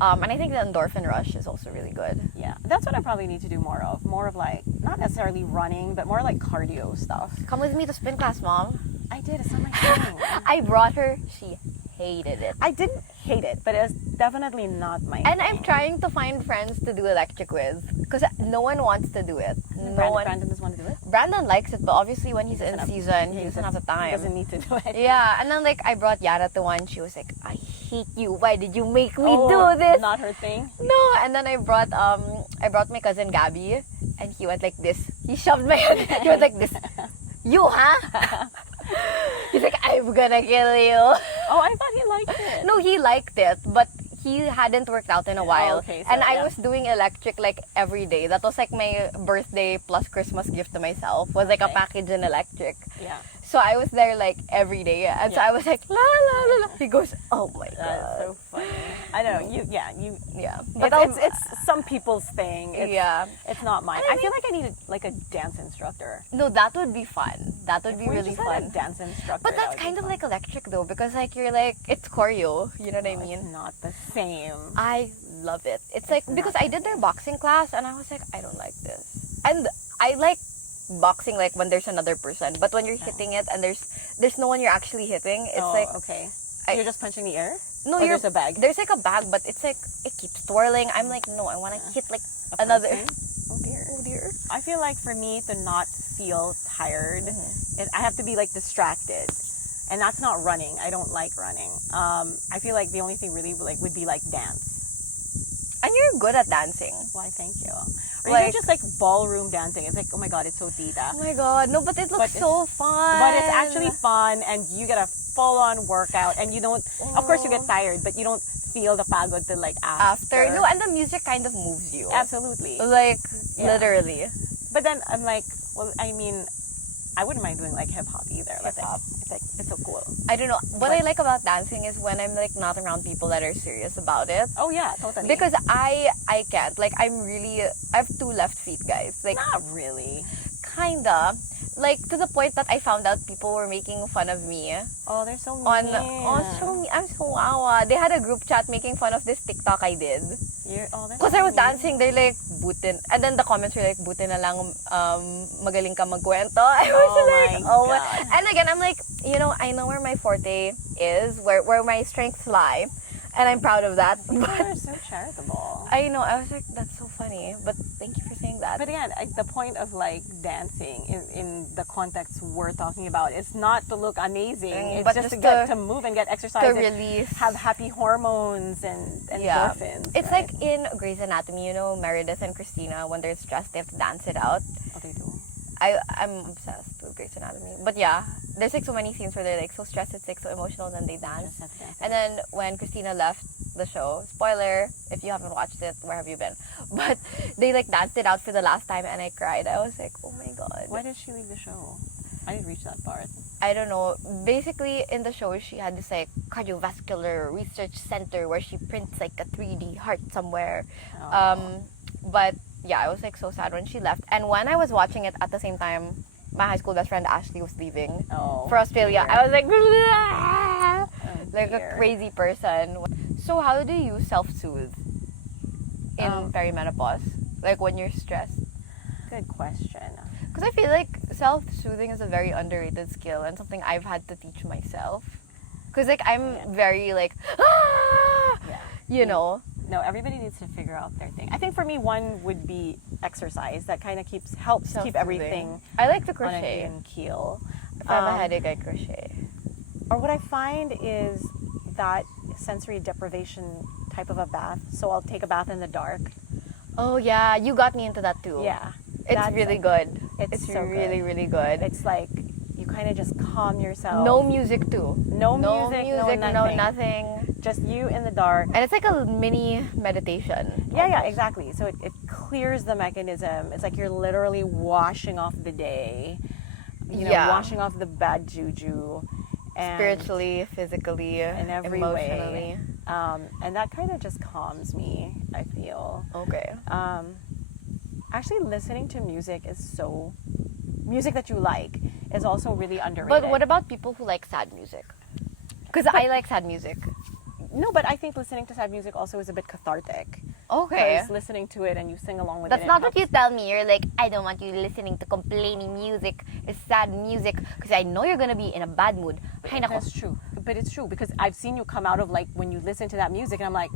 And I think the endorphin rush is also really good. Yeah. That's what I probably need to do more of. More of like, not necessarily running, but more like cardio stuff. Come with me to spin class, Mom. I did. It's not my thing. I brought her. She hated it. I didn't hate it, but it was definitely not my And thing. I'm trying to find friends to do electric with. Because no one wants to do it. No one. Brandon doesn't want to do it. Brandon likes it, but obviously when he's in Doesn't have- season, he doesn't have the He time. doesn't need to do it. Yeah, and then like I brought Yara to one. She was like, "I hate you. Why did you make me Oh, do this?" Not her thing. No, and then I brought my cousin Gabby, and he went like this. He shoved my head. He went like this. You, huh? He's like, I'm gonna kill you. Oh, I thought he liked it. No, he liked it, but he hadn't worked out in a while. okay, so, and I yeah. was doing electric like every day. That was like my birthday plus Christmas gift to myself. Was like a Okay. package in electric. Yeah. So I was there like every day, and so Yeah. I was like la la la la. He goes, oh my That's god. so funny. I don't know. You. Yeah, But but it's some people's thing. It's, yeah. It's not mine. I I feel like I need like a dance instructor. No, that would be fun. That would be We really just had fun. a dance instructor. But that's that would be kind of fun. like electric though, because like you're like it's choreo. You know what I No, mean? It's not the same. I love it. It's like not because I did their boxing class and I was like, I don't like this. And I like boxing like when there's another person, but when you're hitting it and there's no one you're actually hitting, it's oh, like okay. I- You're just punching the air. no, Or you're there's a bag. There's like a bag, but it's like it keeps twirling. I'm like, no, I want to hit like A another. person? Oh dear. Oh dear. I feel like for me to not feel tired, Mm-hmm. I have to be like distracted, and that's not running. I don't like running. I feel like the only thing really like would be like dance. And you're good at dancing. Why? Thank you. Or Like- even just like ballroom dancing. It's like, oh my god, it's so tita. Oh my god, no, but it looks But so fun. But it's actually fun, and you get a full-on workout, and you don't. Of course, you get tired, but you don't feel the pagod till like after. No, and the music kind of moves you. Absolutely. Like, Yeah. literally. But then I'm like, well, I mean, I wouldn't mind doing like hip hop either. Like, Hip-hop. it's so cool. I don't know. What I like about dancing is when I'm like not around people that are serious about it. Oh yeah, totally. Because I can't. Like, I have two left feet, guys. Like, not really. kinda. Like, to the point that I found out people were making fun of me Oh, they're so mean. I'm so wawa. They had a group chat making fun of this TikTok I did. Because I was dancing, they're like, butin. And then the comments were like, butin na lang, magaling ka magkwento. I was like, my God. And again, I'm like, I know where my forte is, where my strengths lie. And I'm proud of that. People But are so charitable. I know, I was like, that's so funny. But thank you for saying that. But again, the point of like dancing in the context we're talking about is not to look amazing. It's But just just to get to move and get exercise to and release. have happy hormones and endorphins. It's right? like in Grey's Anatomy, Meredith and Christina, when they're stressed, they have to dance it out. Oh, they do. I'm obsessed with Grey's Anatomy. But yeah, there's like so many scenes where they're like so stressed, it's like so emotional, then they dance. Yes. And then when Christina left the show, spoiler, if you haven't watched it, where have you been? But they like danced it out for the last time and I cried. I was like, oh my god. Why did she leave the show? I didn't reach that part. I don't know. Basically, in the show, she had this like cardiovascular research center where she prints like a 3D heart somewhere. Oh. But yeah, I was like so sad when she left. And when I was watching it at the same time, my high school best friend Ashley was leaving for Australia. Dear. I was like, like dear. a crazy person. So how do you self-soothe in perimenopause? Like when you're stressed? Good question. Because I feel like self-soothing is a very underrated skill and something I've had to teach myself. Because like I'm very like, No, everybody needs to figure out their thing. I think for me, one would be exercise. That kind of helps keep everything I like to on an crochet. even keel. If I have a headache, I crochet. Or what I find is that sensory deprivation type of a bath. So I'll take a bath in the dark. Oh yeah, you got me into that too. Yeah. It's That's really like- good. It's so really, good. really good. It's like you kind of just calm yourself. No music too. No music, no no nothing. nothing. Just you in the dark. And it's like a mini meditation. Yeah, exactly. So it clears the mechanism. It's like you're literally washing off the day. Washing off the bad juju. And Spiritually, physically, in every emotionally. way. And that kind of just calms me, I feel. Okay. Actually, listening to music that you like is also really underrated. But what about people who like sad music? Because I like sad music. No, but I think listening to sad music also is a bit cathartic. Okay. Because listening to it and you sing along with That's it. not what you tell me. You're like, I don't want you listening to complaining music. It's sad music. Because I know you're going to be in a bad mood. Ay, nako. That's true. But it's true because I've seen you come out of like when you listen to that music and I'm like,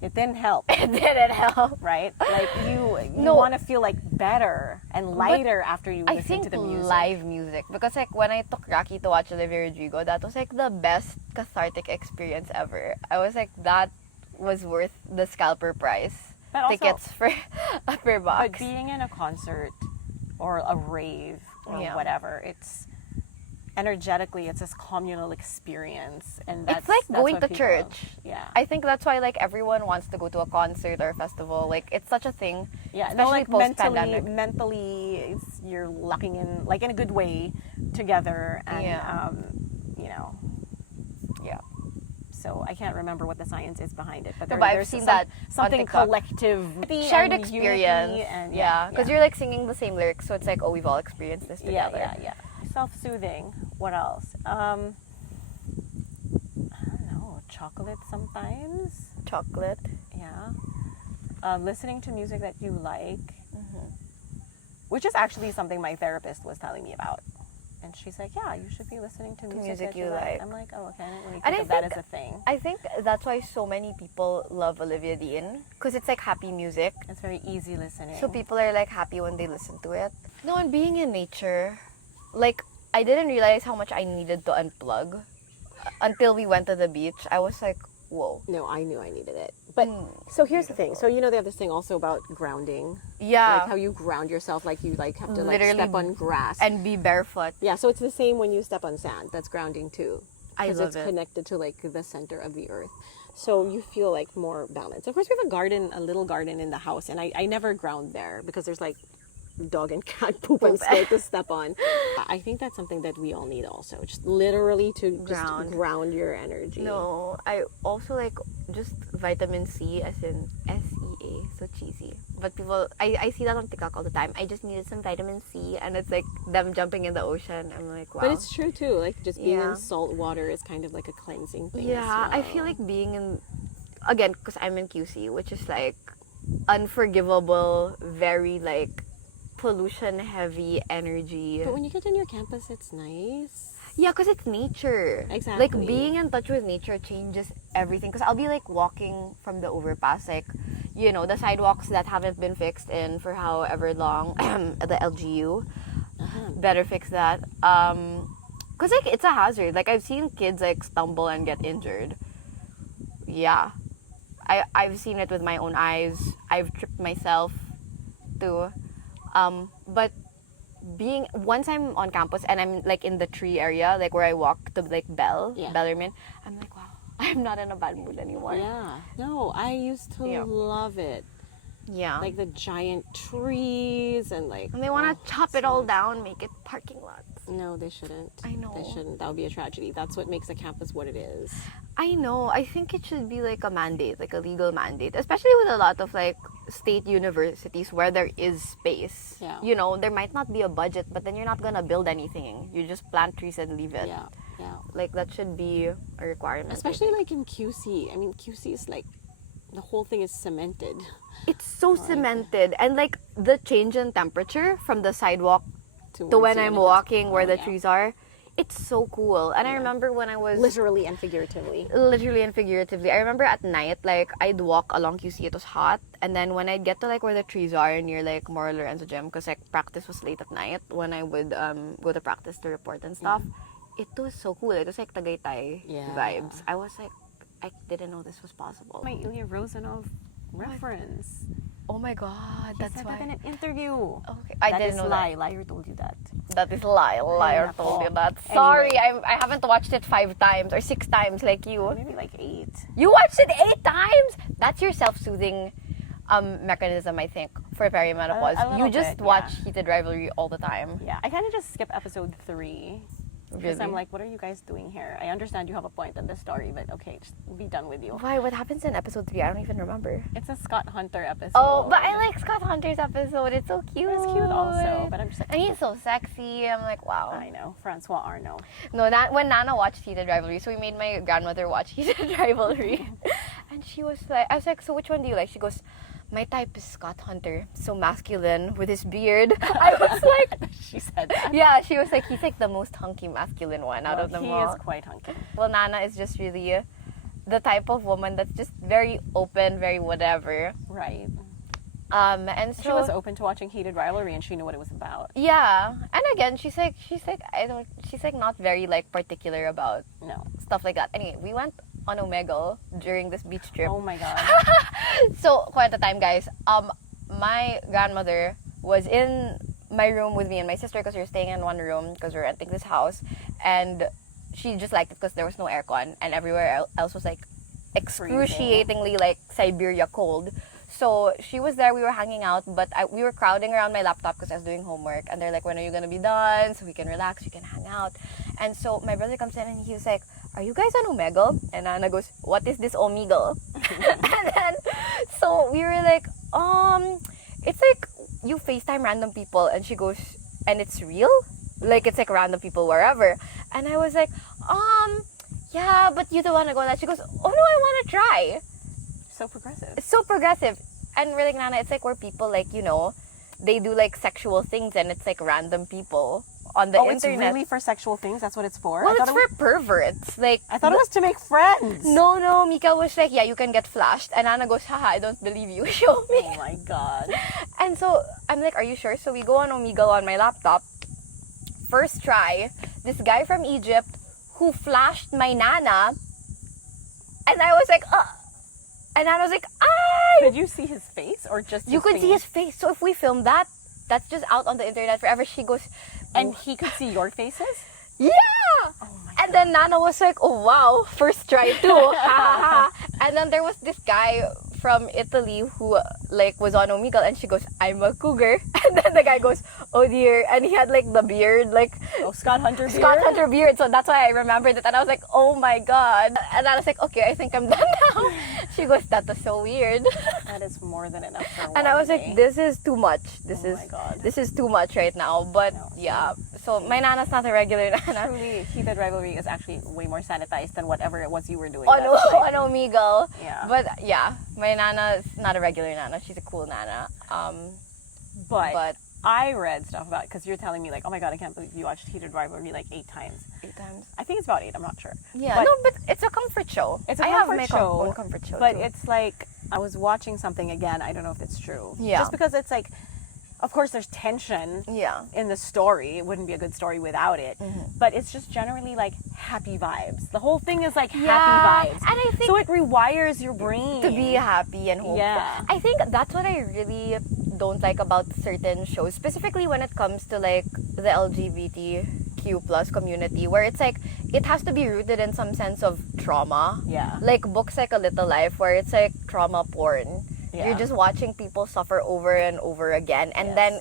it didn't help. It didn't help. Right? Like you No. want to feel like better and lighter after you I listen think to the music. live music. Because like when I took Rocky to watch Olivia Rodrigo, that was like the best cathartic experience ever. I was like, that was worth the scalper price. But also- Tickets for upper box. But being in a concert or a rave or Yeah. whatever, it's energetically it's this communal experience, and that's It's like that's going what to people- church. Yeah, I think that's why like everyone wants to go to a concert or a festival. Like it's such a thing. yeah. No, especially like post-pandemic. mentally, you're locking in like in a good way together, and Yeah. yeah. So I can't remember what the science is behind it, but No, but I've there's seen that on something TikTok. collective, Shared and experience. unity and Yeah, because you're like singing the same lyrics, so it's like, oh, we've all experienced this together. Yeah. Self-soothing. What else? I don't know. Chocolate sometimes. Chocolate. Yeah. Listening to music that you like, Mm-hmm. which is actually something my therapist was telling me about. And she's like, yeah, you should be listening to music music that you you like. like. I'm like, oh, okay. I didn't really And think I of that think- as a thing. I think that's why so many people love Olivia Dean, because it's like happy music. It's very easy listening. So people are like happy when they listen to it. No, and being in nature, like I didn't realize how much I needed to unplug until we went to the beach. I was like, whoa. No, I knew I needed it. But so here's the thing. So you know they have this thing also about grounding. Yeah. Like how you ground yourself, like you like have to like Literally step on grass. and be barefoot. Yeah, so it's the same when you step on sand. That's grounding too. I Because love it's it. connected to like the center of the earth. So you feel like more balanced. Of course, we have a garden, a little garden in the house, and I never ground there because there's like dog and cat poop and stuff to step on. I think that's something that we all need also. Just literally to just ground your energy. No, I also like just vitamin C, as in SEA, so cheesy. But people, I see that on TikTok all the time. I just needed some vitamin C, and it's like them jumping in the ocean. I'm like, wow. But it's true too. Like just being in salt water is kind of like a cleansing thing. Yeah, as well. I feel like being in, again, because I'm in QC, which is like unforgivable, very like pollution heavy energy. But when you get on your campus, it's nice. Yeah, because it's nature. Exactly. Like being in touch with nature changes everything. Because I'll be like walking from the overpass, like, you know, the sidewalks that haven't been fixed in for however long, the LGU. Better fix that. Because like it's a hazard. Like I've seen kids like stumble and get injured. Yeah. I've seen it with my own eyes. I've tripped myself too. But being once I'm on campus and I'm like in the tree area, like where I walk to like Bellarmine, I'm like, wow, I'm not in a bad mood anymore. Yeah. No, I used to love it. Yeah. Like the giant trees and like. And they want to chop it all down, make it parking lots. No, they shouldn't. I know. They shouldn't. That would be a tragedy. That's what makes a campus what it is. I know. I think it should be like a mandate, like a legal mandate, especially with a lot of like state universities where there is space. Yeah. You know, there might not be a budget, but then you're not gonna build anything. You just plant trees and leave it. Yeah. Yeah. Like that should be a requirement. Especially like in QC. I mean, QC is like the whole thing is cemented. It's so cemented, and like the change in temperature from the sidewalk to when I'm walking where the trees are, it's so cool. And I remember when I was literally and figuratively. I remember at night, like I'd walk along QC, it was hot, and then when I'd get to like where the trees are near like Mora Lorenzo Gym, because like practice was late at night when I would go to practice to report and stuff. It was so cool. It was like Tagaytay vibes. I was like, I didn't know this was possible. My Ilya Rozanov reference. Oh my god, He said that in an interview. Okay, I didn't know that. Liar told you that. That is lie. Liar told you that. Sorry, I haven't watched it 5 times or 6 times like you. Maybe like 8. You watched it 8 times? That's your self-soothing mechanism, I think, for perimenopause. You just watch Heated Rivalry all the time. Yeah, I kind of just skip episode 3. Because Really? I'm like, what are you guys doing here? I understand you have a point in this story, but okay, just be done with you. Why? What happens in episode 3? I don't even remember. It's a Scott Hunter episode. Oh, but I like Scott Hunter's episode. It's so cute. It's cute also, but I'm just like... And he's so sexy. I'm like, wow. I know. Francois Arnault. No, when Nana watched Heated Rivalry, so we made my grandmother watch Heated Rivalry. And she was like, I was like, so which one do you like? She goes, my type is Scott Hunter, so masculine with his beard. I was like, she said that. Yeah, she was like, he's like the most hunky masculine one out of them all. He is quite hunky. Well, Nana is just really the type of woman that's just very open, very whatever. Right. And so she was open to watching Heated Rivalry, and she knew what it was about. Yeah, and again, she's like not very like particular about stuff like that. Anyway, we went on Omegle during this beach trip. Oh my god. So, kwenta time, guys. My grandmother was in my room with me and my sister because we were staying in one room because we were renting this house, and she just liked it because there was no aircon, and everywhere else was like excruciatingly like Siberia cold. So she was there, we were hanging out, but we were crowding around my laptop because I was doing homework, and they're like, when are you gonna be done so we can relax, we can hang out. And so my brother comes in and he was like, are you guys on Omegle? And Nana goes, what is this Omegle? And then so we were like, it's like you FaceTime random people, and she goes, and it's real? Like it's like random people wherever. And I was like, yeah, but you don't wanna go that. She goes, oh no, I wanna try. So progressive. It's so progressive. And we're like, Nana, it's like where people like, you know, they do like sexual things, and it's like random people on the internet. It's really for sexual things? That's what it's for? Well, it's for perverts. Like I thought it was to make friends. No, Mika was like, yeah, you can get flashed. And Nana goes, haha, I don't believe you. Show me. Oh my god. And so I'm like, are you sure? So we go on Omegle on my laptop. First try, this guy from Egypt who flashed my Nana. And I was like, And I was like, ah! Could you see his face or just You could see his face. So if we film that, that's just out on the internet forever. She goes, And he could see your faces? yeah! Oh my And then Nana was like, oh wow, first try too. Ha ha ha. And then there was this guy from Italy who like was on Omegle, and she goes, I'm a cougar. And then the guy goes, oh dear. And he had like the beard, like Oh, Scott Hunter beard? Scott Hunter beard. So that's why I remembered it. And I was like, oh my god. And I was like, okay, I think I'm done now. She goes, that was so weird. That is more than enough for And I was like, this is too much. This Oh my God. this is too much right now. But No, yeah. So my Nana's not a regular Nana. Truly, heated rivalry is actually way more sanitized than whatever it was you were doing. On, that night. on Omegle. Yeah. But yeah, my Nana is not a regular Nana. She's a cool Nana. But I read stuff about, because you're telling me like, oh my god, I can't believe you watched Heated Rivalry like 8 times. 8 times. I think it's about 8. I'm not sure. Yeah, But no, but it's a comfort show. it's a I comfort have show. my own comfort show But too. it's like, I was watching something again. I don't know if it's true. Yeah. Just because it's like, of course, there's tension Yeah. in the story. It wouldn't be a good story without it. Mm-hmm. But it's just generally like happy vibes. The whole thing is like Yeah, happy vibes. and I think so it rewires your brain to be happy and hopeful. Yeah. I think that's what I really don't like about certain shows, specifically when it comes to like the LGBTQ plus community, where it's like it has to be rooted in some sense of trauma. Yeah. Like books like A Little Life, where it's like trauma porn. Yeah. You're just watching people suffer over and over again, and then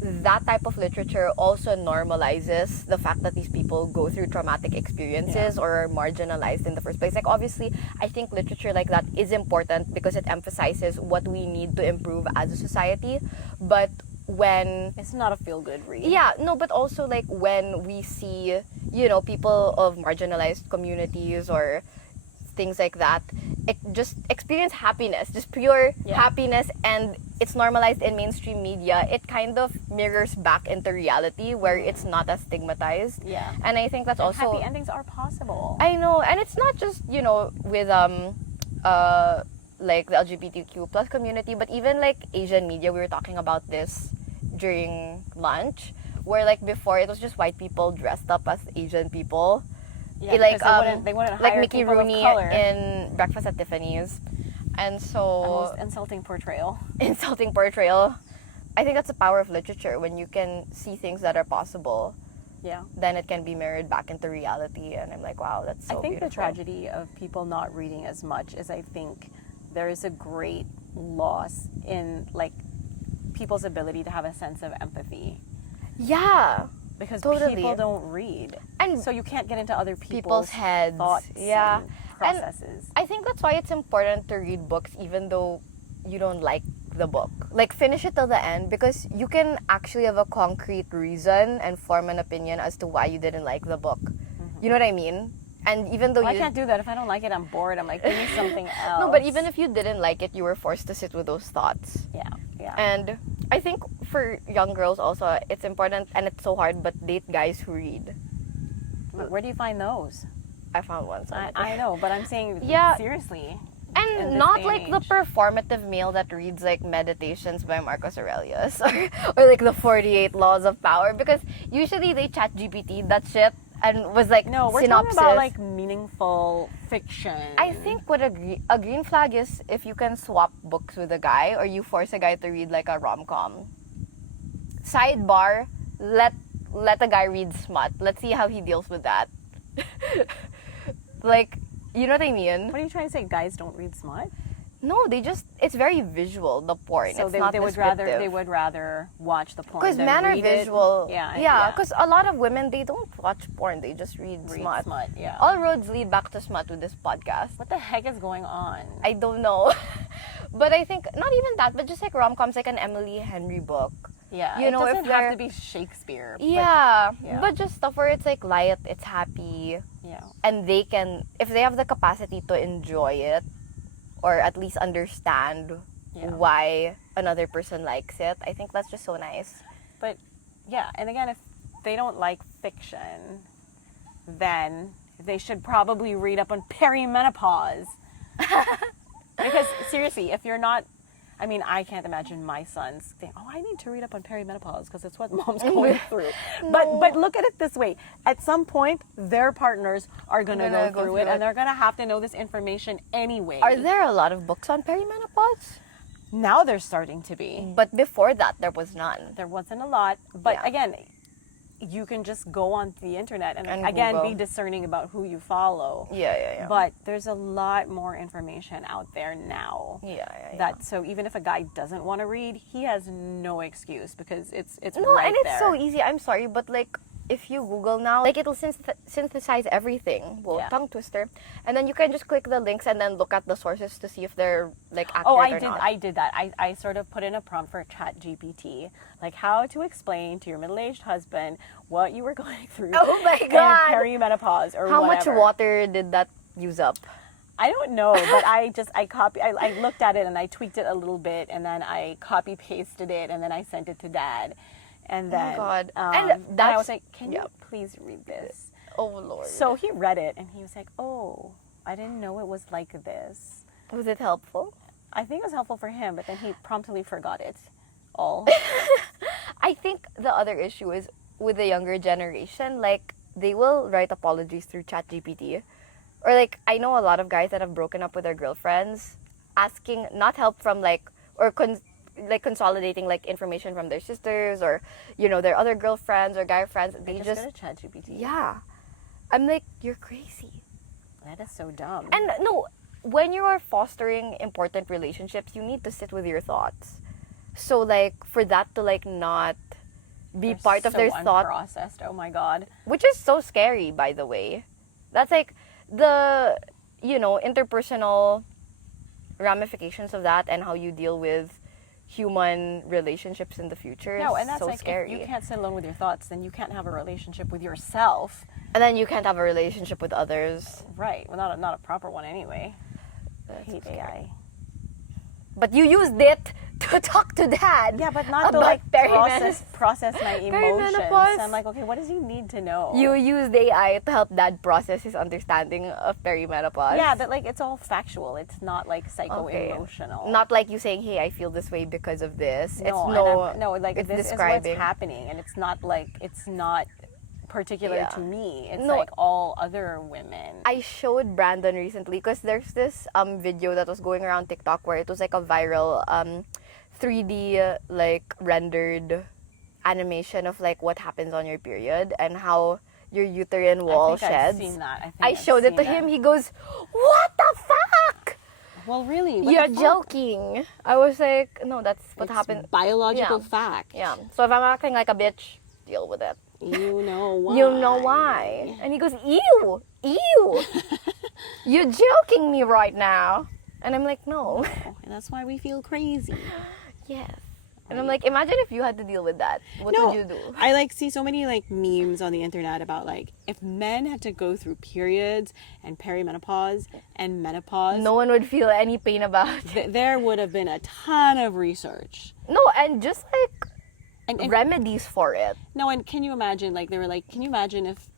that type of literature also normalizes the fact that these people go through traumatic experiences or are marginalized in the first place. Like obviously, I think literature like that is important because it emphasizes what we need to improve as a society. But when It's not a feel-good read. yeah, no, but also like when we see, you know, people of marginalized communities or things like that, it just experience happiness, just pure happiness, and it's normalized in mainstream media. It kind of mirrors back into reality where it's not as stigmatized. Yeah. And I think that's And also happy endings are possible. I know, and it's not just, you know, with like the LGBTQ plus community, but even like Asian media. We were talking about this during lunch, where like before it was just white people dressed up as Asian people. Yeah, like because they wouldn't like hire Mickey people of Rooney color. in Breakfast at Tiffany's, and The so most insulting portrayal. insulting portrayal. I think that's the power of literature. When you can see things that are possible, Yeah. then it can be mirrored back into reality. And I'm like, wow, that's so I think beautiful. the tragedy of people not reading as much is I think there is a great loss in like people's ability to have a sense of empathy Yeah, because Totally. people don't read, and so you can't get into other people's heads. thoughts, Yeah, and processes. I think that's why it's important to read books even though you don't like the book. Like finish it till the end, because you can actually have a concrete reason and form an opinion as to why you didn't like the book. You know what I mean? And even though Well, I you can't do that if I don't like it. I'm bored. I'm like, give me something else. no, but even if you didn't like it, you were forced to sit with those thoughts. yeah. And I think for young girls also, it's important, and it's so hard, but date guys who read. Where do you find those? I found one. So I know, but I'm saying Yeah. seriously. in And this not day like and the age. performative male that reads like Meditations by Marcus Aurelius or like the 48 Laws of Power, because usually they chat GPT that shit and was like No, we're synopsis. talking about like meaningful fiction. I think what a green flag is if you can swap books with a guy or you force a guy to read like a rom-com. Sidebar, let a guy read smut. Let's see how he deals with that. Like, you know what I mean? What are you trying to say? Guys don't read smut? No, it's very visual, the porn. So it's not they would rather watch the porn because than men are read it. visual. Yeah. Because a lot of women, they don't watch porn. They just read smut. Yeah. All roads lead back to smut with this podcast. What the heck is going on? I don't know. But I think, not even that, but just like rom-coms, like an Emily Henry book. Yeah. You it know, if doesn't they're- have to be Shakespeare. Yeah. yeah. But just stuff where it's like light, it's happy, Yeah. and they can, if they have the capacity to enjoy it, or at least understand Yeah. why another person likes it, I think that's just so nice. But yeah, and again, if they don't like fiction, then they should probably read up on perimenopause. Because seriously, if you're not, I mean, I can't imagine my sons think, oh, I need to read up on perimenopause because it's what mom's going through. But look at it this way. At some point, their partners are going to go through it, and they're going to have to know this information anyway. Are there a lot of books on perimenopause? Now there's starting to be. But before that, there was none. There wasn't a lot. But Yeah. again, you can just go on the internet and again, Google. be discerning about who you follow. Yeah. But there's a lot more information out there now. Yeah. That so even if a guy doesn't want to read, he has no excuse because it's No, right and it's there. so easy. I'm sorry, but like if you Google now, like it'll synthesize everything. Whoa, Yeah. tongue twister. And then you can just click the links and then look at the sources to see if they're like accurate Oh, or not. I did that. I sort of put in a prompt for ChatGPT, like how to explain to your middle-aged husband what you were going through. Oh my in God. perimenopause or How whatever. much water did that use up? I don't know, but I looked at it and I tweaked it a little bit, and then I copy pasted it, and then I sent it to Dad, and then God. and I that's- was like, "Can yeah. you please read this?" Oh Lord. So he read it, and he was like, "Oh, I didn't know it was like this." Was it helpful? I think it was helpful for him, but then he promptly forgot it all. I think the other issue is with the younger generation, like they will write apologies through ChatGPT. Or like I know a lot of guys that have broken up with their girlfriends asking not help from like or consolidating like information from their sisters or their other girlfriends or guy friends. They Just go to ChatGPT. yeah. I'm like, you're crazy. That is so dumb. And no, when you are fostering important relationships, you need to sit with your thoughts. So like for that to like not be They're part of so their thought, unprocessed. Oh my God. which is so scary, by the way. That's like the interpersonal ramifications of that and how you deal with human relationships in the future. No, is and that's so like scary. if you can't sit alone with your thoughts, then you can't have a relationship with yourself. And then you can't have a relationship with others. Right. Well, not a proper one anyway. I That's hate so scary. AI. But you used it to talk to Dad. Yeah, but not to about like perimenopause. process my emotions. Perimenopause. I'm like, okay, what does he need to know? You used AI to help Dad process his understanding of perimenopause. Yeah, but like it's all factual. It's not like psycho-emotional. Not like you saying, "Hey, I feel this way because of this." No, like it's this describing. is what's happening, and it's not particular Yeah. to me. It's No. like all other women. I showed Brandon recently because there's this video that was going around TikTok where it was like a viral 3D like rendered animation of like what happens on your period and how your uterine wall I think sheds. I've seen that. I showed it to him. He goes, "What the fuck? Well, really? What You're the fuck? joking." I was like, "No, that's what It's happened." biological Yeah. fact. Yeah. So if I'm acting like a bitch, deal with it. You know why. You know why. And he goes, "Ew, ew. You're joking me right now." And I'm like, "No." And that's why we feel crazy. Yes. And I'm like, imagine if you had to deal with that. What would you do? I like see so many like memes on the internet about like if men had to go through periods and perimenopause and menopause, No one would feel any pain about it. there would have been a ton of research. No, and just like And remedies for it. no, and can you imagine like they were like, can you imagine if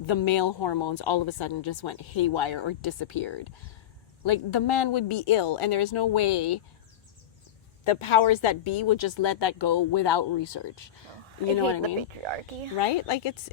the male hormones all of a sudden just went haywire or disappeared? Like the man would be ill, and there is no way the powers that be would just let that go without research. You know what I mean? The patriarchy. Right? Like it's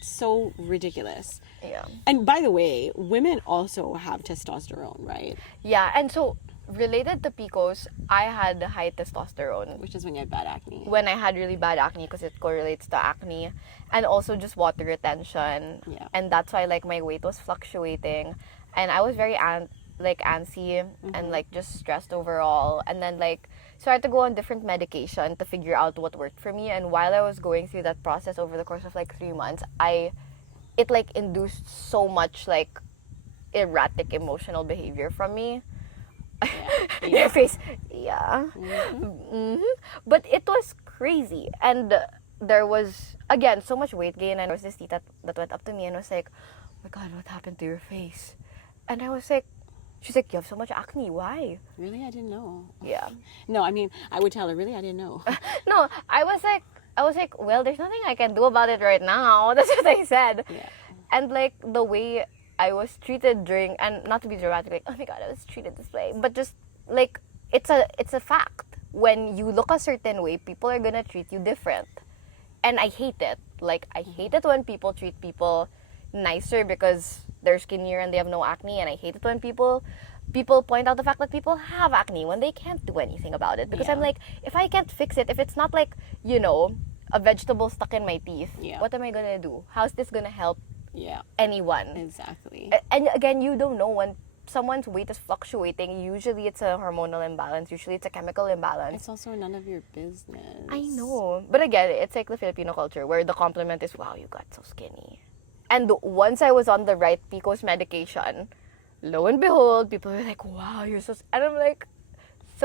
so ridiculous. Yeah. And by the way, women also have testosterone, right? Yeah, and so related to PCOS, I had high testosterone Which is when you have bad acne. when I had really bad acne because it correlates to acne and also just water retention. Yeah. And that's why like my weight was fluctuating and I was very antsy and like just stressed overall, and then like so I had to go on different medication to figure out what worked for me. And while I was going through that process over the course of like 3 months, it like induced so much like erratic emotional behavior from me. Your face, yeah. But it was crazy, and there was again so much weight gain, and there was this tita that went up to me and was like, "Oh my God, what happened to your face?" And I was like, she's like, "You have so much acne, why?" Really? I didn't know. Yeah. No, I mean, I would tell her, really, I didn't know. No, I was like, well, there's nothing I can do about it right now. That's what I said. Yeah. And like the way I was treated during, and not to be dramatic, like, oh my God, I was treated this way, but just like it's a fact. When you look a certain way, people are gonna treat you different. And I hate it. Like, I hate it when people treat people nicer because they're skinnier and they have no acne. And I hate it when people point out the fact that people have acne when they can't do anything about it. Because I'm like, if I can't fix it, if it's not like, you know, a vegetable stuck in my teeth, what am I gonna do? How's this gonna help anyone? Exactly. And again, you don't know when someone's weight is fluctuating. Usually it's a hormonal imbalance. Usually it's a chemical imbalance. It's also none of your business. I know. But again, it's like the Filipino culture where the compliment is, wow, you got so skinny. And once I was on the right PCOS medication, lo and behold, people were like, wow, you're so... And I'm like...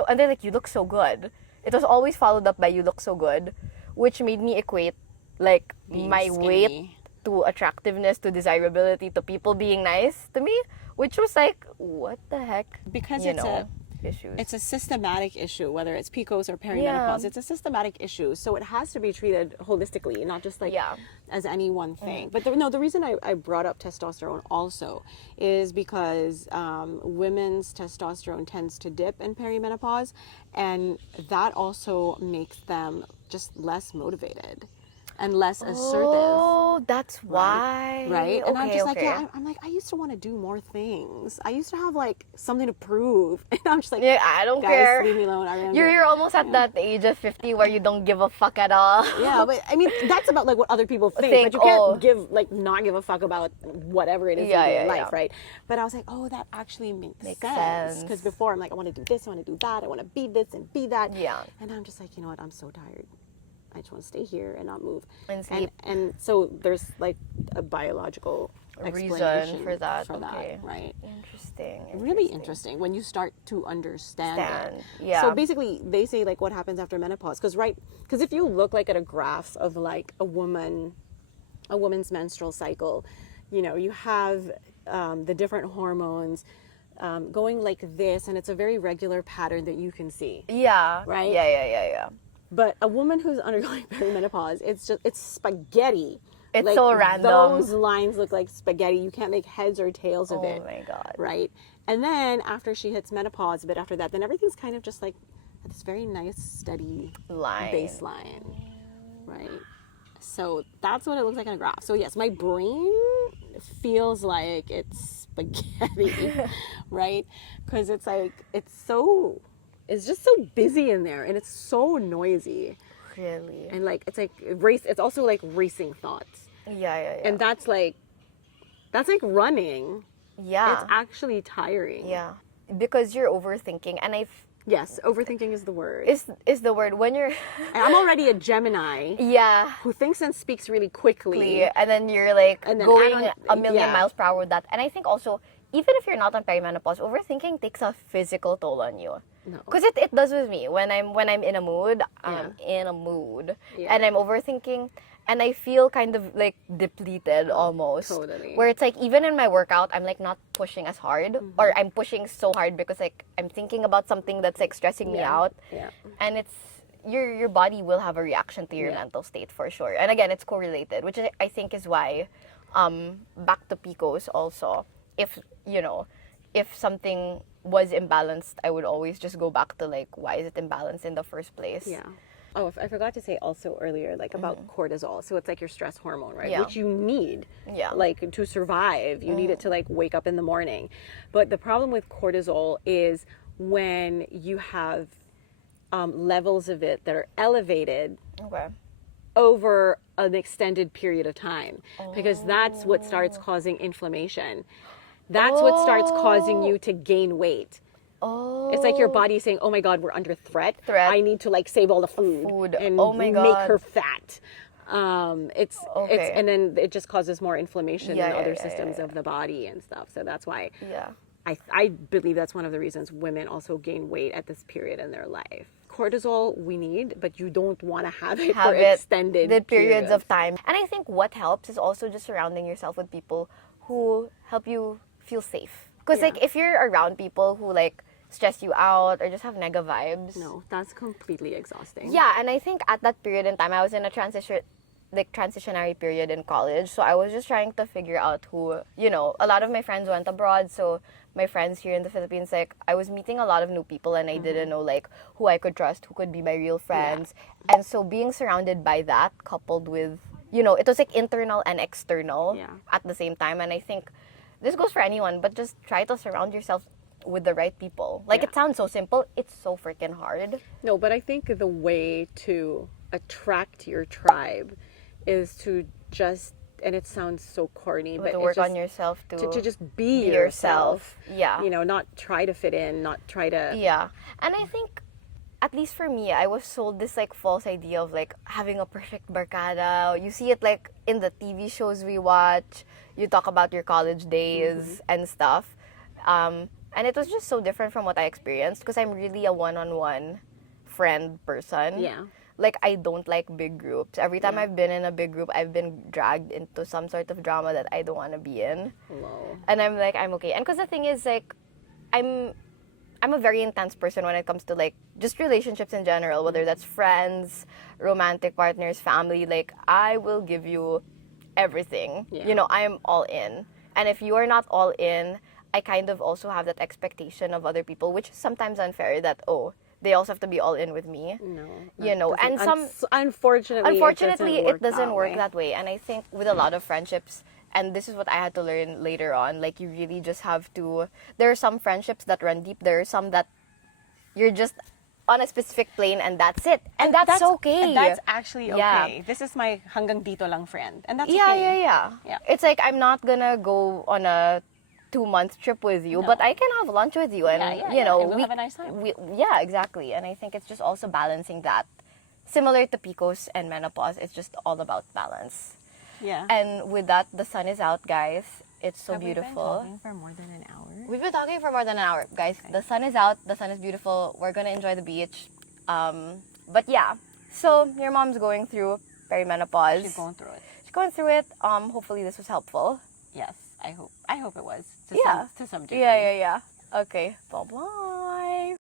And they're like, you look so good. It was always followed up by, you look so good, which made me equate, like, Being my skinny. weight to attractiveness, to desirability, to people being nice to me, which was like, what the heck? Because issues. it's a systematic issue, whether it's PCOS or perimenopause. It's a systematic issue, so it has to be treated holistically, not just like as any one thing. But the reason I brought up testosterone also is because women's testosterone tends to dip in perimenopause, and that also makes them just less motivated and less assertive. Oh, that's why. Right? And I'm just like, okay. I'm like, I used to want to do more things. I used to have like something to prove. And I'm just like, I don't guys, care. leave me alone. You're almost at that age of 50 where you don't give a fuck at all. Yeah, but I mean, that's about like what other people think. But you can't not give a fuck about whatever it is in your life, right? But I was like, oh, that actually makes sense. Because before I'm like, I want to do this, I want to do that, I want to be this and be that. Yeah. And I'm just like, you know what? I'm so tired. I just want to stay here and not move. And sleep. And so there's like a biological reason for that. Right? Interesting. Really interesting when you start to understand it. Yeah. So basically, they say like what happens after menopause, because if you look like at a graph of like a woman's menstrual cycle, you know, you have the different hormones going like this, and it's a very regular pattern that you can see. Yeah. Right? Yeah. But a woman who's undergoing perimenopause, it's spaghetti. It's like, so random. Those lines look like spaghetti. You can't make heads or tails of it. Oh my God. Right? And then after she hits menopause, a bit after that, then everything's kind of just like this very nice, steady baseline. Right? So that's what it looks like in a graph. So yes, my brain feels like it's spaghetti, right? Because it's like, it's just so busy in there, and it's so noisy. Really? And like it's also like racing thoughts. Yeah. And that's like running. Yeah. It's actually tiring. Yeah. Because you're overthinking, and yes, overthinking is the word. Is the word when you're and I'm already a Gemini. Yeah. Who thinks and speaks really quickly. And then you're like going a million miles per hour with that. And I think also, even if you're not on perimenopause, overthinking takes a physical toll on you. No. Because it does with me. When I'm in a mood, and I'm overthinking, and I feel kind of like depleted almost. Totally. Where it's like, even in my workout, I'm like not pushing as hard, or I'm pushing so hard because like I'm thinking about something that's like stressing me out. Yeah. And it's your body will have a reaction to your mental state for sure. And again, it's correlated, which I think is why back to PCOS also, if something was imbalanced, I would always just go back to like, why is it imbalanced in the first place? Yeah. Oh, I forgot to say also earlier, like about cortisol. So it's like your stress hormone, right? Yeah. Which you need, Yeah. like to survive. You need it to like wake up in the morning. But the problem with cortisol is when you have levels of it that are elevated Okay. over an extended period of time, because that's what starts causing inflammation. That's what starts causing you to gain weight. Oh. It's like your body saying, "Oh my God, we're under threat. I need to like save all the food and Oh my make God. her fat." It's and then it just causes more inflammation in other systems of the body and stuff. So that's why I believe that's one of the reasons women also gain weight at this period in their life. Cortisol we need, but you don't want to have it for extended periods of time. And I think what helps is also just surrounding yourself with people who help you feel safe. Because like if you're around people who like stress you out or just have nega vibes. No, that's completely exhausting. Yeah, and I think at that period in time I was in a like transitionary period in college. So I was just trying to figure out who, you know, a lot of my friends went abroad. So my friends here in the Philippines, like I was meeting a lot of new people and I didn't know like who I could trust, who could be my real friends. And so being surrounded by that coupled with, you know, it was like internal and external at the same time. And I think this goes for anyone, but just try to surround yourself with the right people. Like it sounds so simple, it's so freaking hard. No, but I think the way to attract your tribe is to just, and it sounds so corny, but To work just, on yourself to just be yourself. Yeah. You know, not try to fit in, not try to. Yeah. And I think, at least for me, I was sold this like false idea of like having a perfect barkada. You see it like in the TV shows we watch. You talk about your college days and stuff. And it was just so different from what I experienced because I'm really a one-on-one friend person. Yeah. Like, I don't like big groups. Every time I've been in a big group, I've been dragged into some sort of drama that I don't want to be in. Hello. And I'm like, I'm okay. And because the thing is, like, I'm a very intense person when it comes to, like, just relationships in general, whether that's friends, romantic partners, family. Like, I will give you everything. Yeah. You know, I'm all in. And if you are not all in, I kind of also have that expectation of other people, which is sometimes unfair that, oh, they also have to be all in with me. No. You know, and unfortunately it doesn't work that way. And I think with a lot of friendships, and this is what I had to learn later on, like you really just have to, there are some friendships that run deep, there are some that you're just on a specific plane and that's it. And that's okay. And that's actually okay. Yeah. This is my hanggang dito lang friend. And that's Yeah, okay. yeah. It's like I'm not gonna go on a 2-month trip with you, but I can have lunch with you, and you know, and we'll have a nice time. Yeah, exactly. And I think it's just also balancing that. Similar to PCOS and menopause, it's just all about balance. Yeah. And with that, the sun is out, guys. It's so Have beautiful. we been talking for more than an hour? We've been talking for more than an hour, guys. Okay. The sun is out. The sun is beautiful. We're gonna enjoy the beach. But yeah. So your mom's going through perimenopause. She's going through it. She's going through it. Hopefully this was helpful. Yes, I hope it was. To some degree. Yeah. Okay. Blah blah.